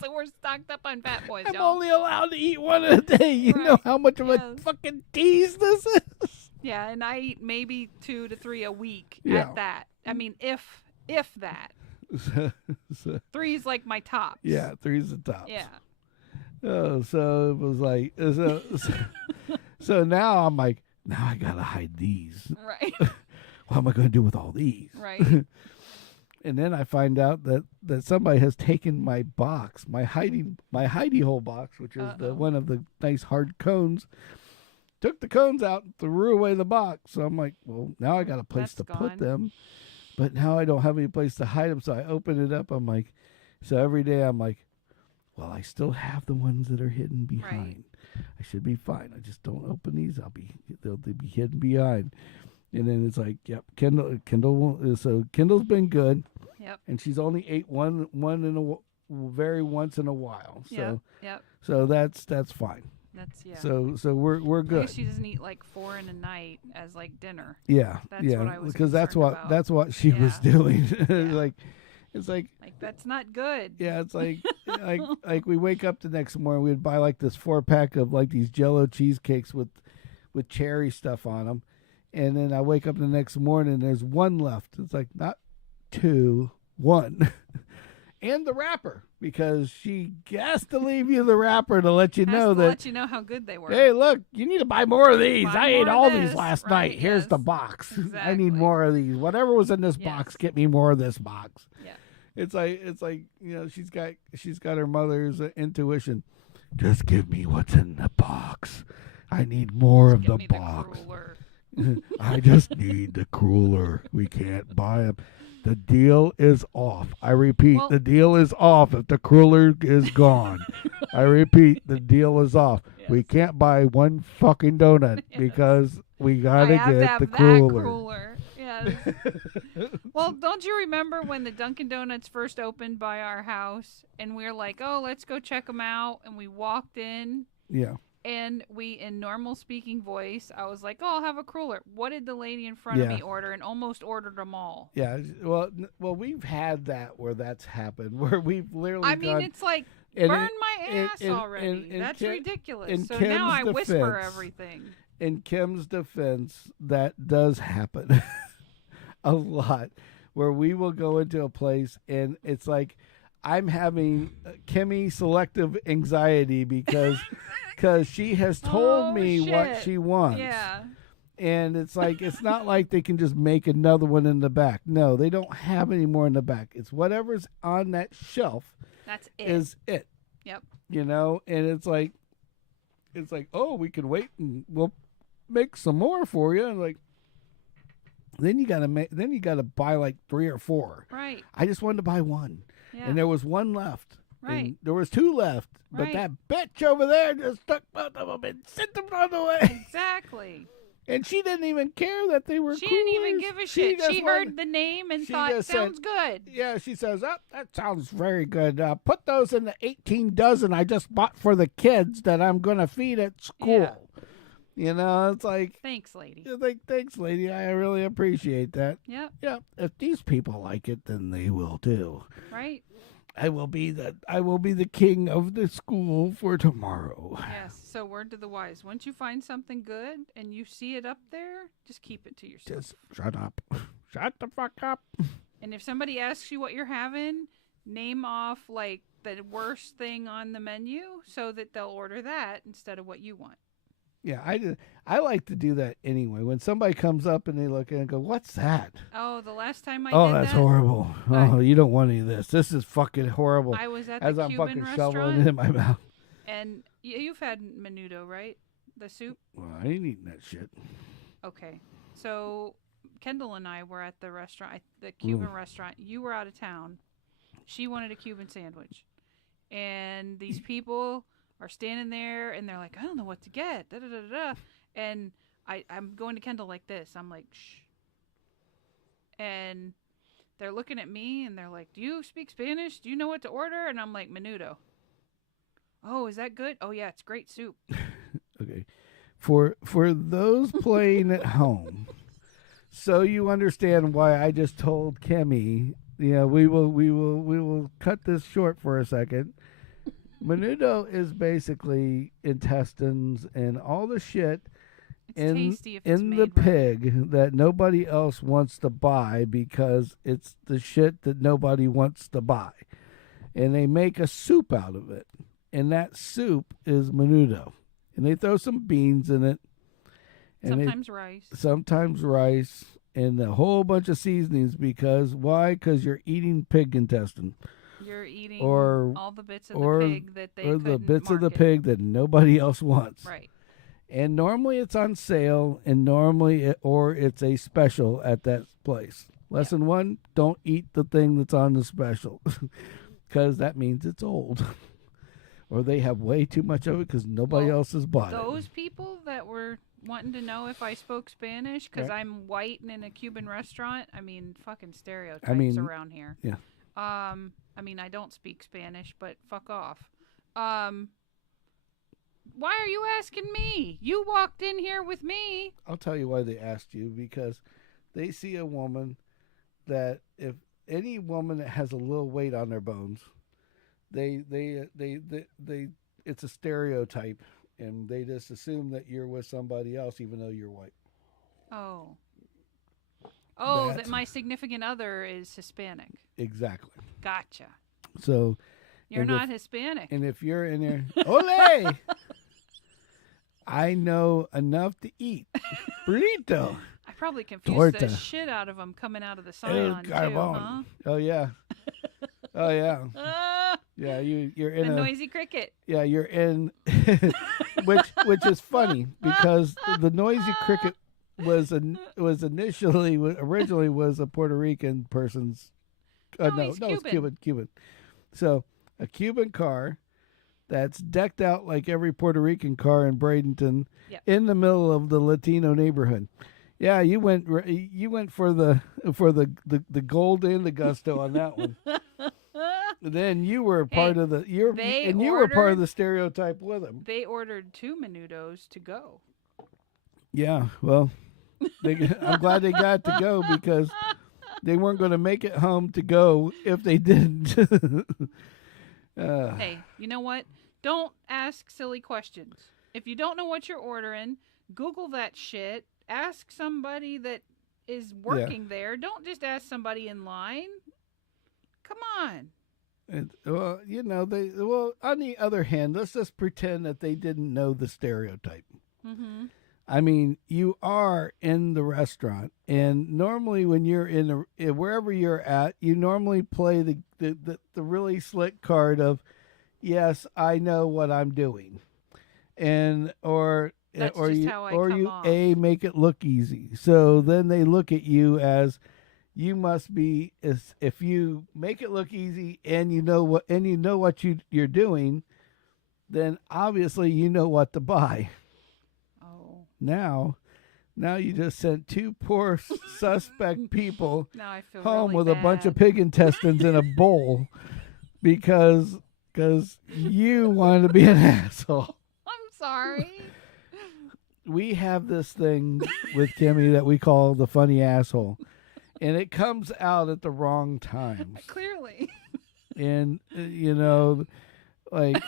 So we're stocked up on Fat Boys, I'm y'all. only allowed to eat one a day. You know how much of a fucking tease this is? Yeah, and I eat maybe 2 to 3 a week Yeah. at that. I mean, if that. So, 3 is like my top. yeah, 3's the top. Yeah. Oh, so it was like, so now I'm like, now I gotta hide these. Right. What am I gonna do with all these? Right. And then I find out that somebody has taken my box, my hidey hole box, which is one of the nice hard cones. Took the cones out and threw away the box. So I'm like, well, now I got a place to put them. But now I don't have any place to hide them. So I open it up. I'm like, so every day I'm like, well, I still have the ones that are hidden behind. Right. I should be fine. I just don't open these. They'll be hidden behind. And then it's like, yep, Kendall won't. So Kendall's been good. Yep. And she's only ate one in once in a while. So yep. So that's fine. That's So we're good. She doesn't eat like 4 in a night as like dinner. Yeah. That's what I was because that's about. what she was doing. Yeah. It's like that's not good. Yeah, it's like like we wake up the next morning, we'd buy like this 4-pack of like these Jell-O cheesecakes with cherry stuff on them, and then I wake up the next morning and there's one left. It's like not 2, 1. And the wrapper, because she has to leave you the wrapper to let you know let you know how good they were. Hey, look, you need to buy more of these. I ate all these last night. Here's the box. Exactly. I need more of these. Whatever was in this box, get me more of this box. Yeah. It's like she's got her mother's intuition. just give me what's in the box. I need more of Give the me box. The cruller. I just need the cruller. We can't buy them. The deal is off. I repeat, Well- the deal is off if the cruller is gone. I repeat, the deal is off. Yes. We can't buy one fucking donut Yes. because we I gotta have to get have the that cruller. Yes. Well, don't you remember when the Dunkin' Donuts first opened by our house, and we were like, "Oh, let's go check them out," and we walked in. Yeah. And we, in normal speaking voice, I was like, "Oh, I'll have a cruller." What did the lady in front of Yeah. me order? And almost ordered them all. Yeah. Well, we've had that where that's happened, where we've literally. I mean, it's like and burn it- my and- ass and- already. and That's Kim- ridiculous. in So now I Kim's whisper defense- everything. in Kim's defense, that does happen a lot, where we will go into a place and it's like I'm having Kimmy selective anxiety because she has told Oh, me what shit. she wants. Yeah. And it's like it's not like they can just make another one in the back. No, they don't have any more in the back. It's whatever's on that shelf That's it. is it. Yep. You know, and it's like, oh, we can wait and we'll make some more for you. And like, then you gotta buy like 3 or 4. Right. I just wanted to buy one, Yeah. and there was one left. Right. And there was 2 left, but Right. that bitch over there just took both of them and sent them on the way. Exactly. And she didn't even care that they were. She didn't even coolers. give a shit. just She wanted- heard the name and she thought, just said- sounds good. Yeah, she says, "Oh, that sounds very good. Put those in the 18 dozen I just bought for the kids that I'm gonna feed at school." Yeah. You know, it's like, Thanks, lady. it's like, thanks, lady. I really appreciate that. Yep. Yeah, if these people like it, then they will too. Right? I will be the king of the school for tomorrow. Yes. So word to the wise. Once you find something good and you see it up there, just keep it to yourself. Just shut up. Shut the fuck up. And if somebody asks you what you're having, name off like the worst thing on the menu so that they'll order that instead of what you want. Yeah, I like to do that anyway. When somebody comes up and they look at it and go, "What's that?" Oh, the last time I Oh, did that's that, horrible. Oh, you don't want any of this. This is fucking horrible. I was at As the I'm Cuban fucking restaurant, shoveling it in my mouth. and you've had menudo, right? The soup. Well, I ain't eating that shit. Okay. So Kendall and I were at the restaurant, the Cuban restaurant. You were out of town. She wanted a Cuban sandwich. And these people are standing there and they're like, I don't know what to get. Da, da, da, da. And I'm going to Kendall like this. I'm like, shh. And they're looking at me and they're like, do you speak Spanish? Do you know what to order? And I'm like, menudo. Oh, is that good? Oh, yeah, it's great soup. Okay. For those playing at home, so you understand why I just told Kimmy, we will cut this short for a second. Menudo is basically intestines and all the shit It's tasty if it's in made the right. pig that nobody else wants to buy because it's the shit that nobody wants to buy. And they make a soup out of it. And that soup is menudo. And they throw some beans in it. And Sometimes rice. sometimes rice and a whole bunch of seasonings because why? Because you're eating pig intestine. You're eating Or- all the bits of or- the pig that they or the couldn't bits of the market. pig that nobody else wants. Right. And normally it's on sale, and or it's a special at that place. Lesson 1, don't eat the thing that's on the special because that means it's old. Or they have way too much of it because nobody Well, else has bought Those it. people that were wanting to know if I spoke Spanish because Right. I'm white and in a Cuban restaurant. I mean, fucking stereotypes around here. Yeah. I mean, I don't speak Spanish, but fuck off. Why are you asking me? You walked in here with me. I'll tell you why they asked you, because they see a woman that if any woman that has a little weight on their bones, they it's a stereotype, and they just assume that you're with somebody else even though you're white. Oh, That- that my significant other is Hispanic. Exactly. Gotcha. So, You're And not Hispanic. and if you're in there, ole, I know enough to eat burrito. I probably confused Torta. the shit out of them coming out of the Scion too, carbone. huh? Oh yeah, oh yeah. Ah, Yeah, you're in the a noisy cricket. Yeah, you're in, which is funny because the noisy cricket originally was a Puerto Rican person's. He's it's Cuban. Cuban. So a Cuban car that's decked out like every Puerto Rican car in Bradenton, in the middle of the Latino neighborhood. Yeah, you went for the gold and the gusto on that one. Then you were part of the you were part of the stereotype with them. They ordered 2 menudos to go. Yeah, well, I'm glad they got to go because they weren't going to make it home to go if they didn't. Hey, you know what? Don't ask silly questions. If you don't know what you're ordering, Google that shit. Ask somebody that is working there. Don't just ask somebody in line. Come on. Well, on the other hand, let's just pretend that they didn't know the stereotype. Mm-hmm. I mean, you are in the restaurant, and normally when you're wherever you're at, you normally play the really slick card of, yes, I know what I'm doing, or you make it look easy. So then they look at you as you must be, if you make it look easy and you know what you're doing, then obviously you know what to buy. Oh. Now you just sent 2 poor suspect people home really with bad. a bunch of pig intestines in a bowl because you wanted to be an asshole. I'm sorry. We have this thing with Kimmy that we call the funny asshole. And it comes out at the wrong times. Clearly. And, like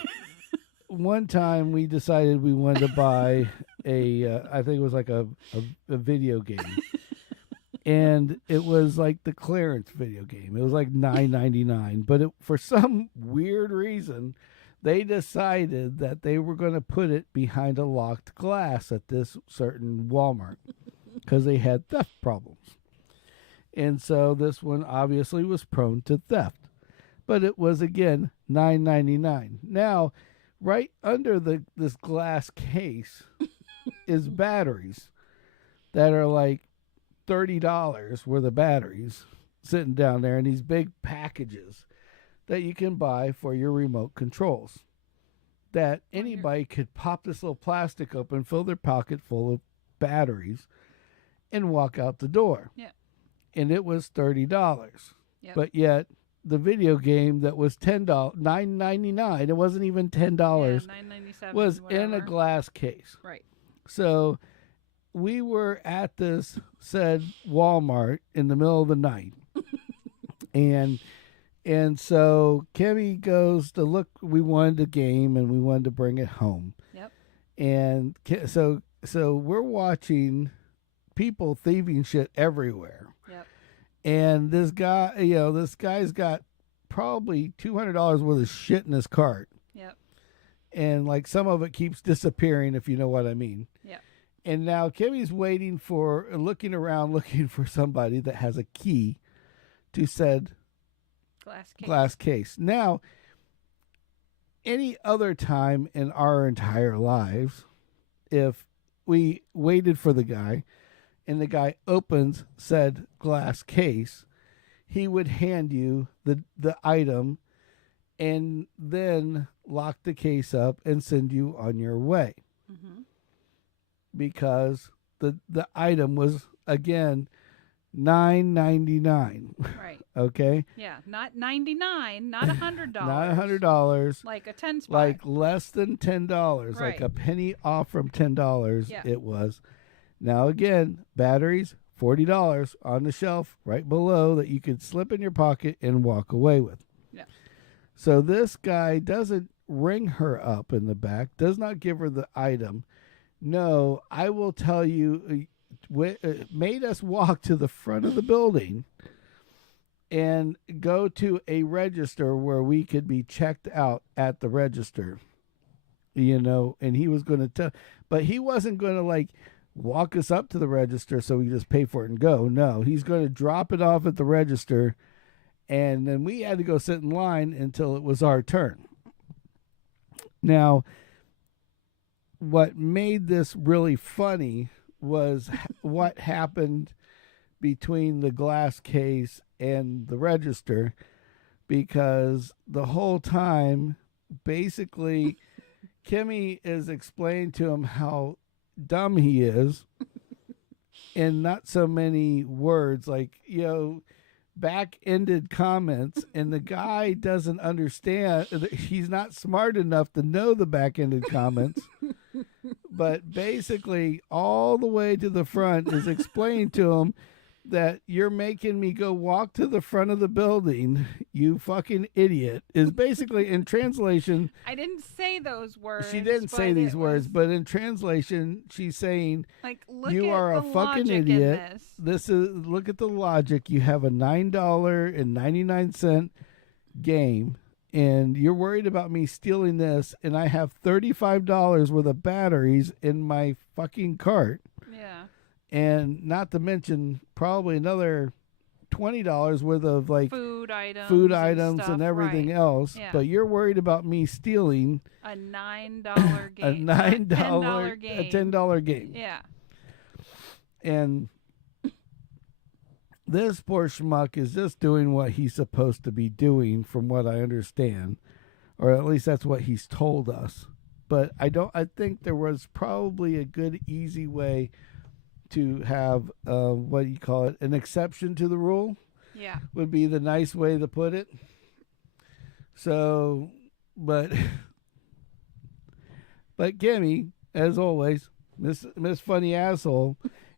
one time we decided we wanted to buy I think it was like a video game. And it was like the clearance video game. It was like $9.99. But for some weird reason, they decided that they were going to put it behind a locked glass at this certain Walmart because they had theft problems. And so this one obviously was prone to theft. But it was, again, $9.99. Now, right under this glass case is batteries that are like $30 worth of batteries sitting down there in these big packages that you can buy for your remote controls. That anybody could pop this little plastic open, fill their pocket full of batteries, and walk out the door. Yeah. And it was $30. Yep. But yet the video game that was $9.99, it wasn't even $10, $9.97 was whatever. in a glass case. Right. So we were at this said Walmart in the middle of the night. and so Kimmy goes to look. We wanted the game and we wanted to bring it home. Yep. And so we're watching people thieving shit everywhere. Yep. And this guy's got probably $200 worth of shit in his cart. Yep. And like some of it keeps disappearing, if you know what I mean. Yep. And now Kimmy's looking around, looking for somebody that has a key to said glass case. Now, any other time in our entire lives, if we waited for the guy and the guy opens said glass case, he would hand you the item and then lock the case up and send you on your way. Mm-hmm. Because the item was, again, $9.99. Right. Okay? Yeah, not $99, not $100. Not $100. Like a 10 spot. Like less than $10. Right. Like a penny off from $10 Yeah. it was. Now, again, batteries, $40 on the shelf right below that you could slip in your pocket and walk away with. Yeah. So this guy doesn't ring her up in the back, does not give her the item. No, I will tell you, made us walk to the front of the building and go to a register where we could be checked out at the register, and he was going to tell, but he wasn't going to like walk us up to the register so we just pay for it and go. No, he's going to drop it off at the register And then we had to go sit in line until it was our turn. Now, what made this really funny was what happened between the glass case and the register, because the whole time, basically, Kimmy is explaining to him how dumb he is in not so many words, like, back-ended comments, and the guy doesn't understand. He's not smart enough to know the back-ended comments, but basically all the way to the front is explaining to him that you're making me go walk to the front of the building, you fucking idiot, is basically in translation. I didn't say those words. She didn't say these words, but in translation, she's saying, like, look you at are the a fucking logic idiot. in this. Look at the logic. You have a $9.99 game, and you're worried about me stealing this, and I have $35 worth of batteries in my fucking cart. Yeah. And not to mention probably another $20 worth of like food items and everything else. Yeah. But you're worried about me stealing a $9 game, $10 game, a $10 game. Yeah. And this poor schmuck is just doing what he's supposed to be doing, from what I understand, or at least that's what he's told us. But I think there was probably a good, easy way to have what do you call it? An exception to the rule. Yeah. Would be the nice way to put it. So, but Kimmy, as always, Miss Funny Asshole,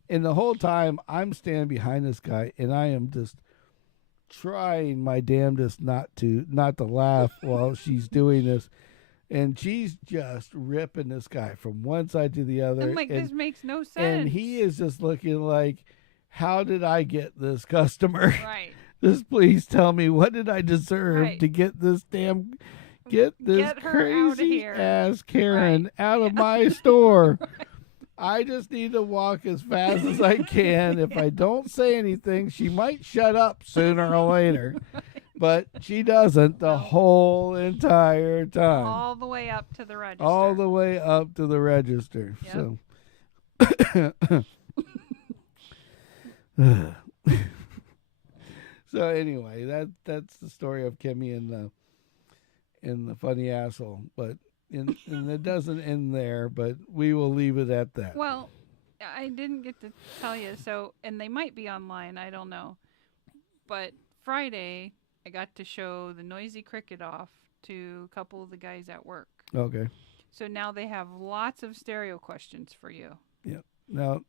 and the whole time I'm standing behind this guy, and I am just trying my damnedest not to laugh while she's doing this. And she's just ripping this guy from one side to the other. I'm like, this makes no sense. And he is just looking like, how did I get this customer? Right. Just please tell me, what did I deserve to get this crazy ass Karen out of my store? Right. I just need to walk as fast as I can. If I don't say anything, she might shut up sooner or later. Right. But she doesn't the whole entire time. All the way up to the register. All the way up to the register. Yep. So anyway, that's the story of Kimmy and the funny asshole. But and it doesn't end there, but we will leave it at that. Well, I didn't get to tell you, and they might be online, I don't know. But Friday, I got to show the Noisy Cricket off to a couple of the guys at work. Okay. So now they have lots of stereo questions for you. Yeah. Now,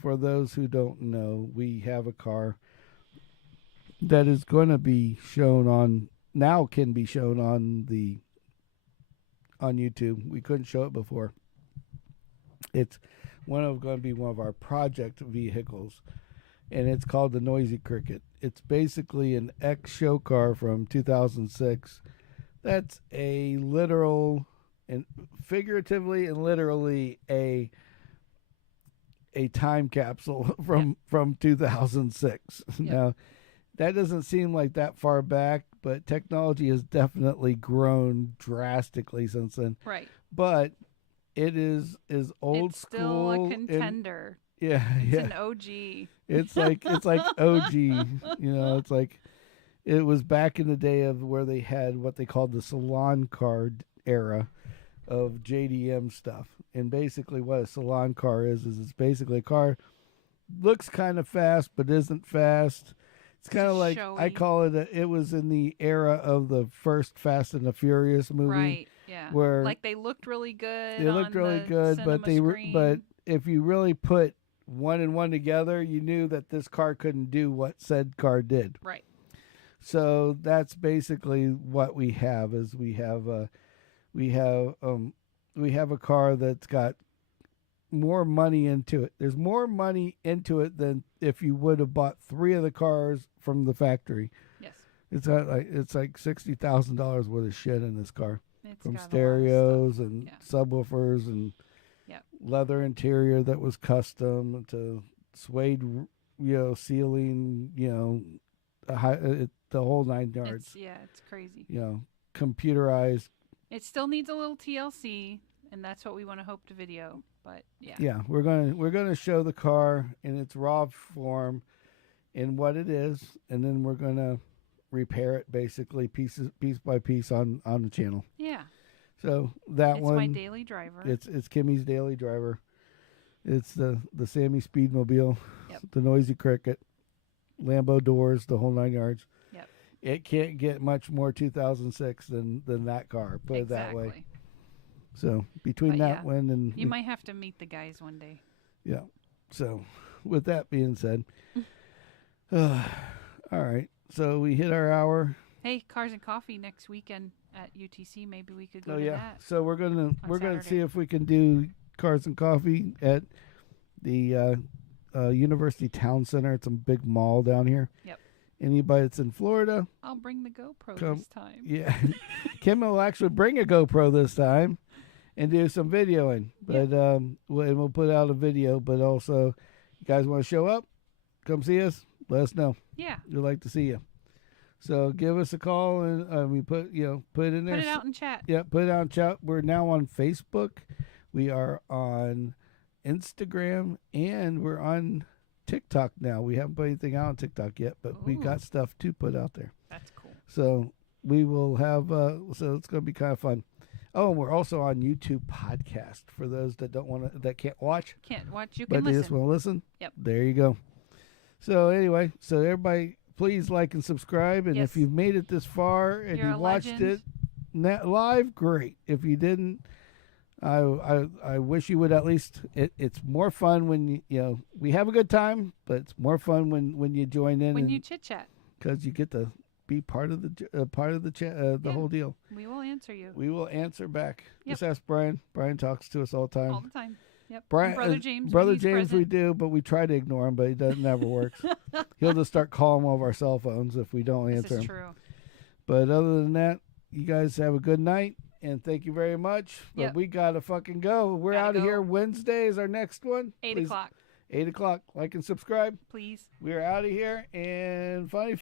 for those who don't know, we have a car that is going to be shown on YouTube. We couldn't show it before. It's going to be one of our project vehicles, and it's called the Noisy Cricket. It's basically an ex-show car from 2006. That's a literal and figuratively and literally a time capsule from 2006. Yep. Now, that doesn't seem like that far back, but technology has definitely grown drastically since then. Right. But it is old it's school. Still a contender. It's an OG. It's like OG. It's like it was back in the day of where they had what they called the salon car era of JDM stuff. And basically what a salon car is it's basically a car looks kind of fast but isn't fast. It's kind of like showy. I call it it was in the era of the first Fast and the Furious movie. Right. Yeah. Where like they looked really good. They looked really good, but but if you really put one and one together, you knew that this car couldn't do what said car did. Right. So that's basically what we have. Is we have a car that's got more money into it. There's more money into it than if you would have bought 3 of the cars from the factory. Yes. It's like $60,000 worth of shit in this car. It's from stereos and subwoofers and leather interior that was custom to suede, ceiling, the whole 9 yards. It's crazy. You know, computerized. It still needs a little TLC, and that's what we want to hope to video. But yeah. Yeah, we're gonna show the car in its raw form, in what it is, and then we're gonna repair it basically piece by piece on the channel. Yeah. So that it's one, my daily driver. It's Kimmy's daily driver. It's the Sammy Speedmobile, yep. the Noisy Cricket, Lambo doors, the whole 9 yards. Yep. It can't get much more 2006 than that car. Put it that way. So between that one and you might have to meet the guys one day. Yeah. So with that being said, all right. So we hit our hour. Hey, Cars and Coffee next weekend at UTC. Maybe we could go Oh to yeah. that. So we're gonna Saturday. see if we can do Cars and Coffee at the University Town Center. It's a big mall down here. Yep. Anybody that's in Florida, I'll bring the GoPro this time. Yeah. Kim will actually bring a GoPro this time and do some videoing. But we'll put out a video. But also, you guys want to show up? Come see us. Let us know. Yeah. We'd like to see you. So give us a call and we put it in there. Put it out in chat. Yeah, put it out in chat. We're now on Facebook. We are on Instagram, and we're on TikTok now. We haven't put anything out on TikTok yet, but we got stuff to put out there. That's cool. So we will have. So it's going to be kind of fun. Oh, and we're also on YouTube podcast for those that that can't watch. Can't watch. You but can they listen. just want to listen. Yep. There you go. So anyway, so everybody, please like and subscribe. And Yes. if you've made it this far and You're you a watched legend. it live, great. If you didn't, I wish you would at least. It's more fun when we have a good time, but it's more fun when you join in when you chit chat, because you get to be part of the chat, the whole deal. we will answer you We will answer back. Yep. Just ask Brian. Brian talks to us all the time. all the time. Yep. Brian, And Brother James. Brother when he's James, we present. do, but we try to ignore him, but it never works. He'll just start calling one of our cell phones if we don't This answer is him. true. But other than that, you guys have a good night, and thank you very much. But Yep. we gotta fucking go. We're Gotta out of go. here. Wednesday is our next one. 8 Please, o'clock, 8 o'clock. Like and subscribe. please. We're out of here, and funny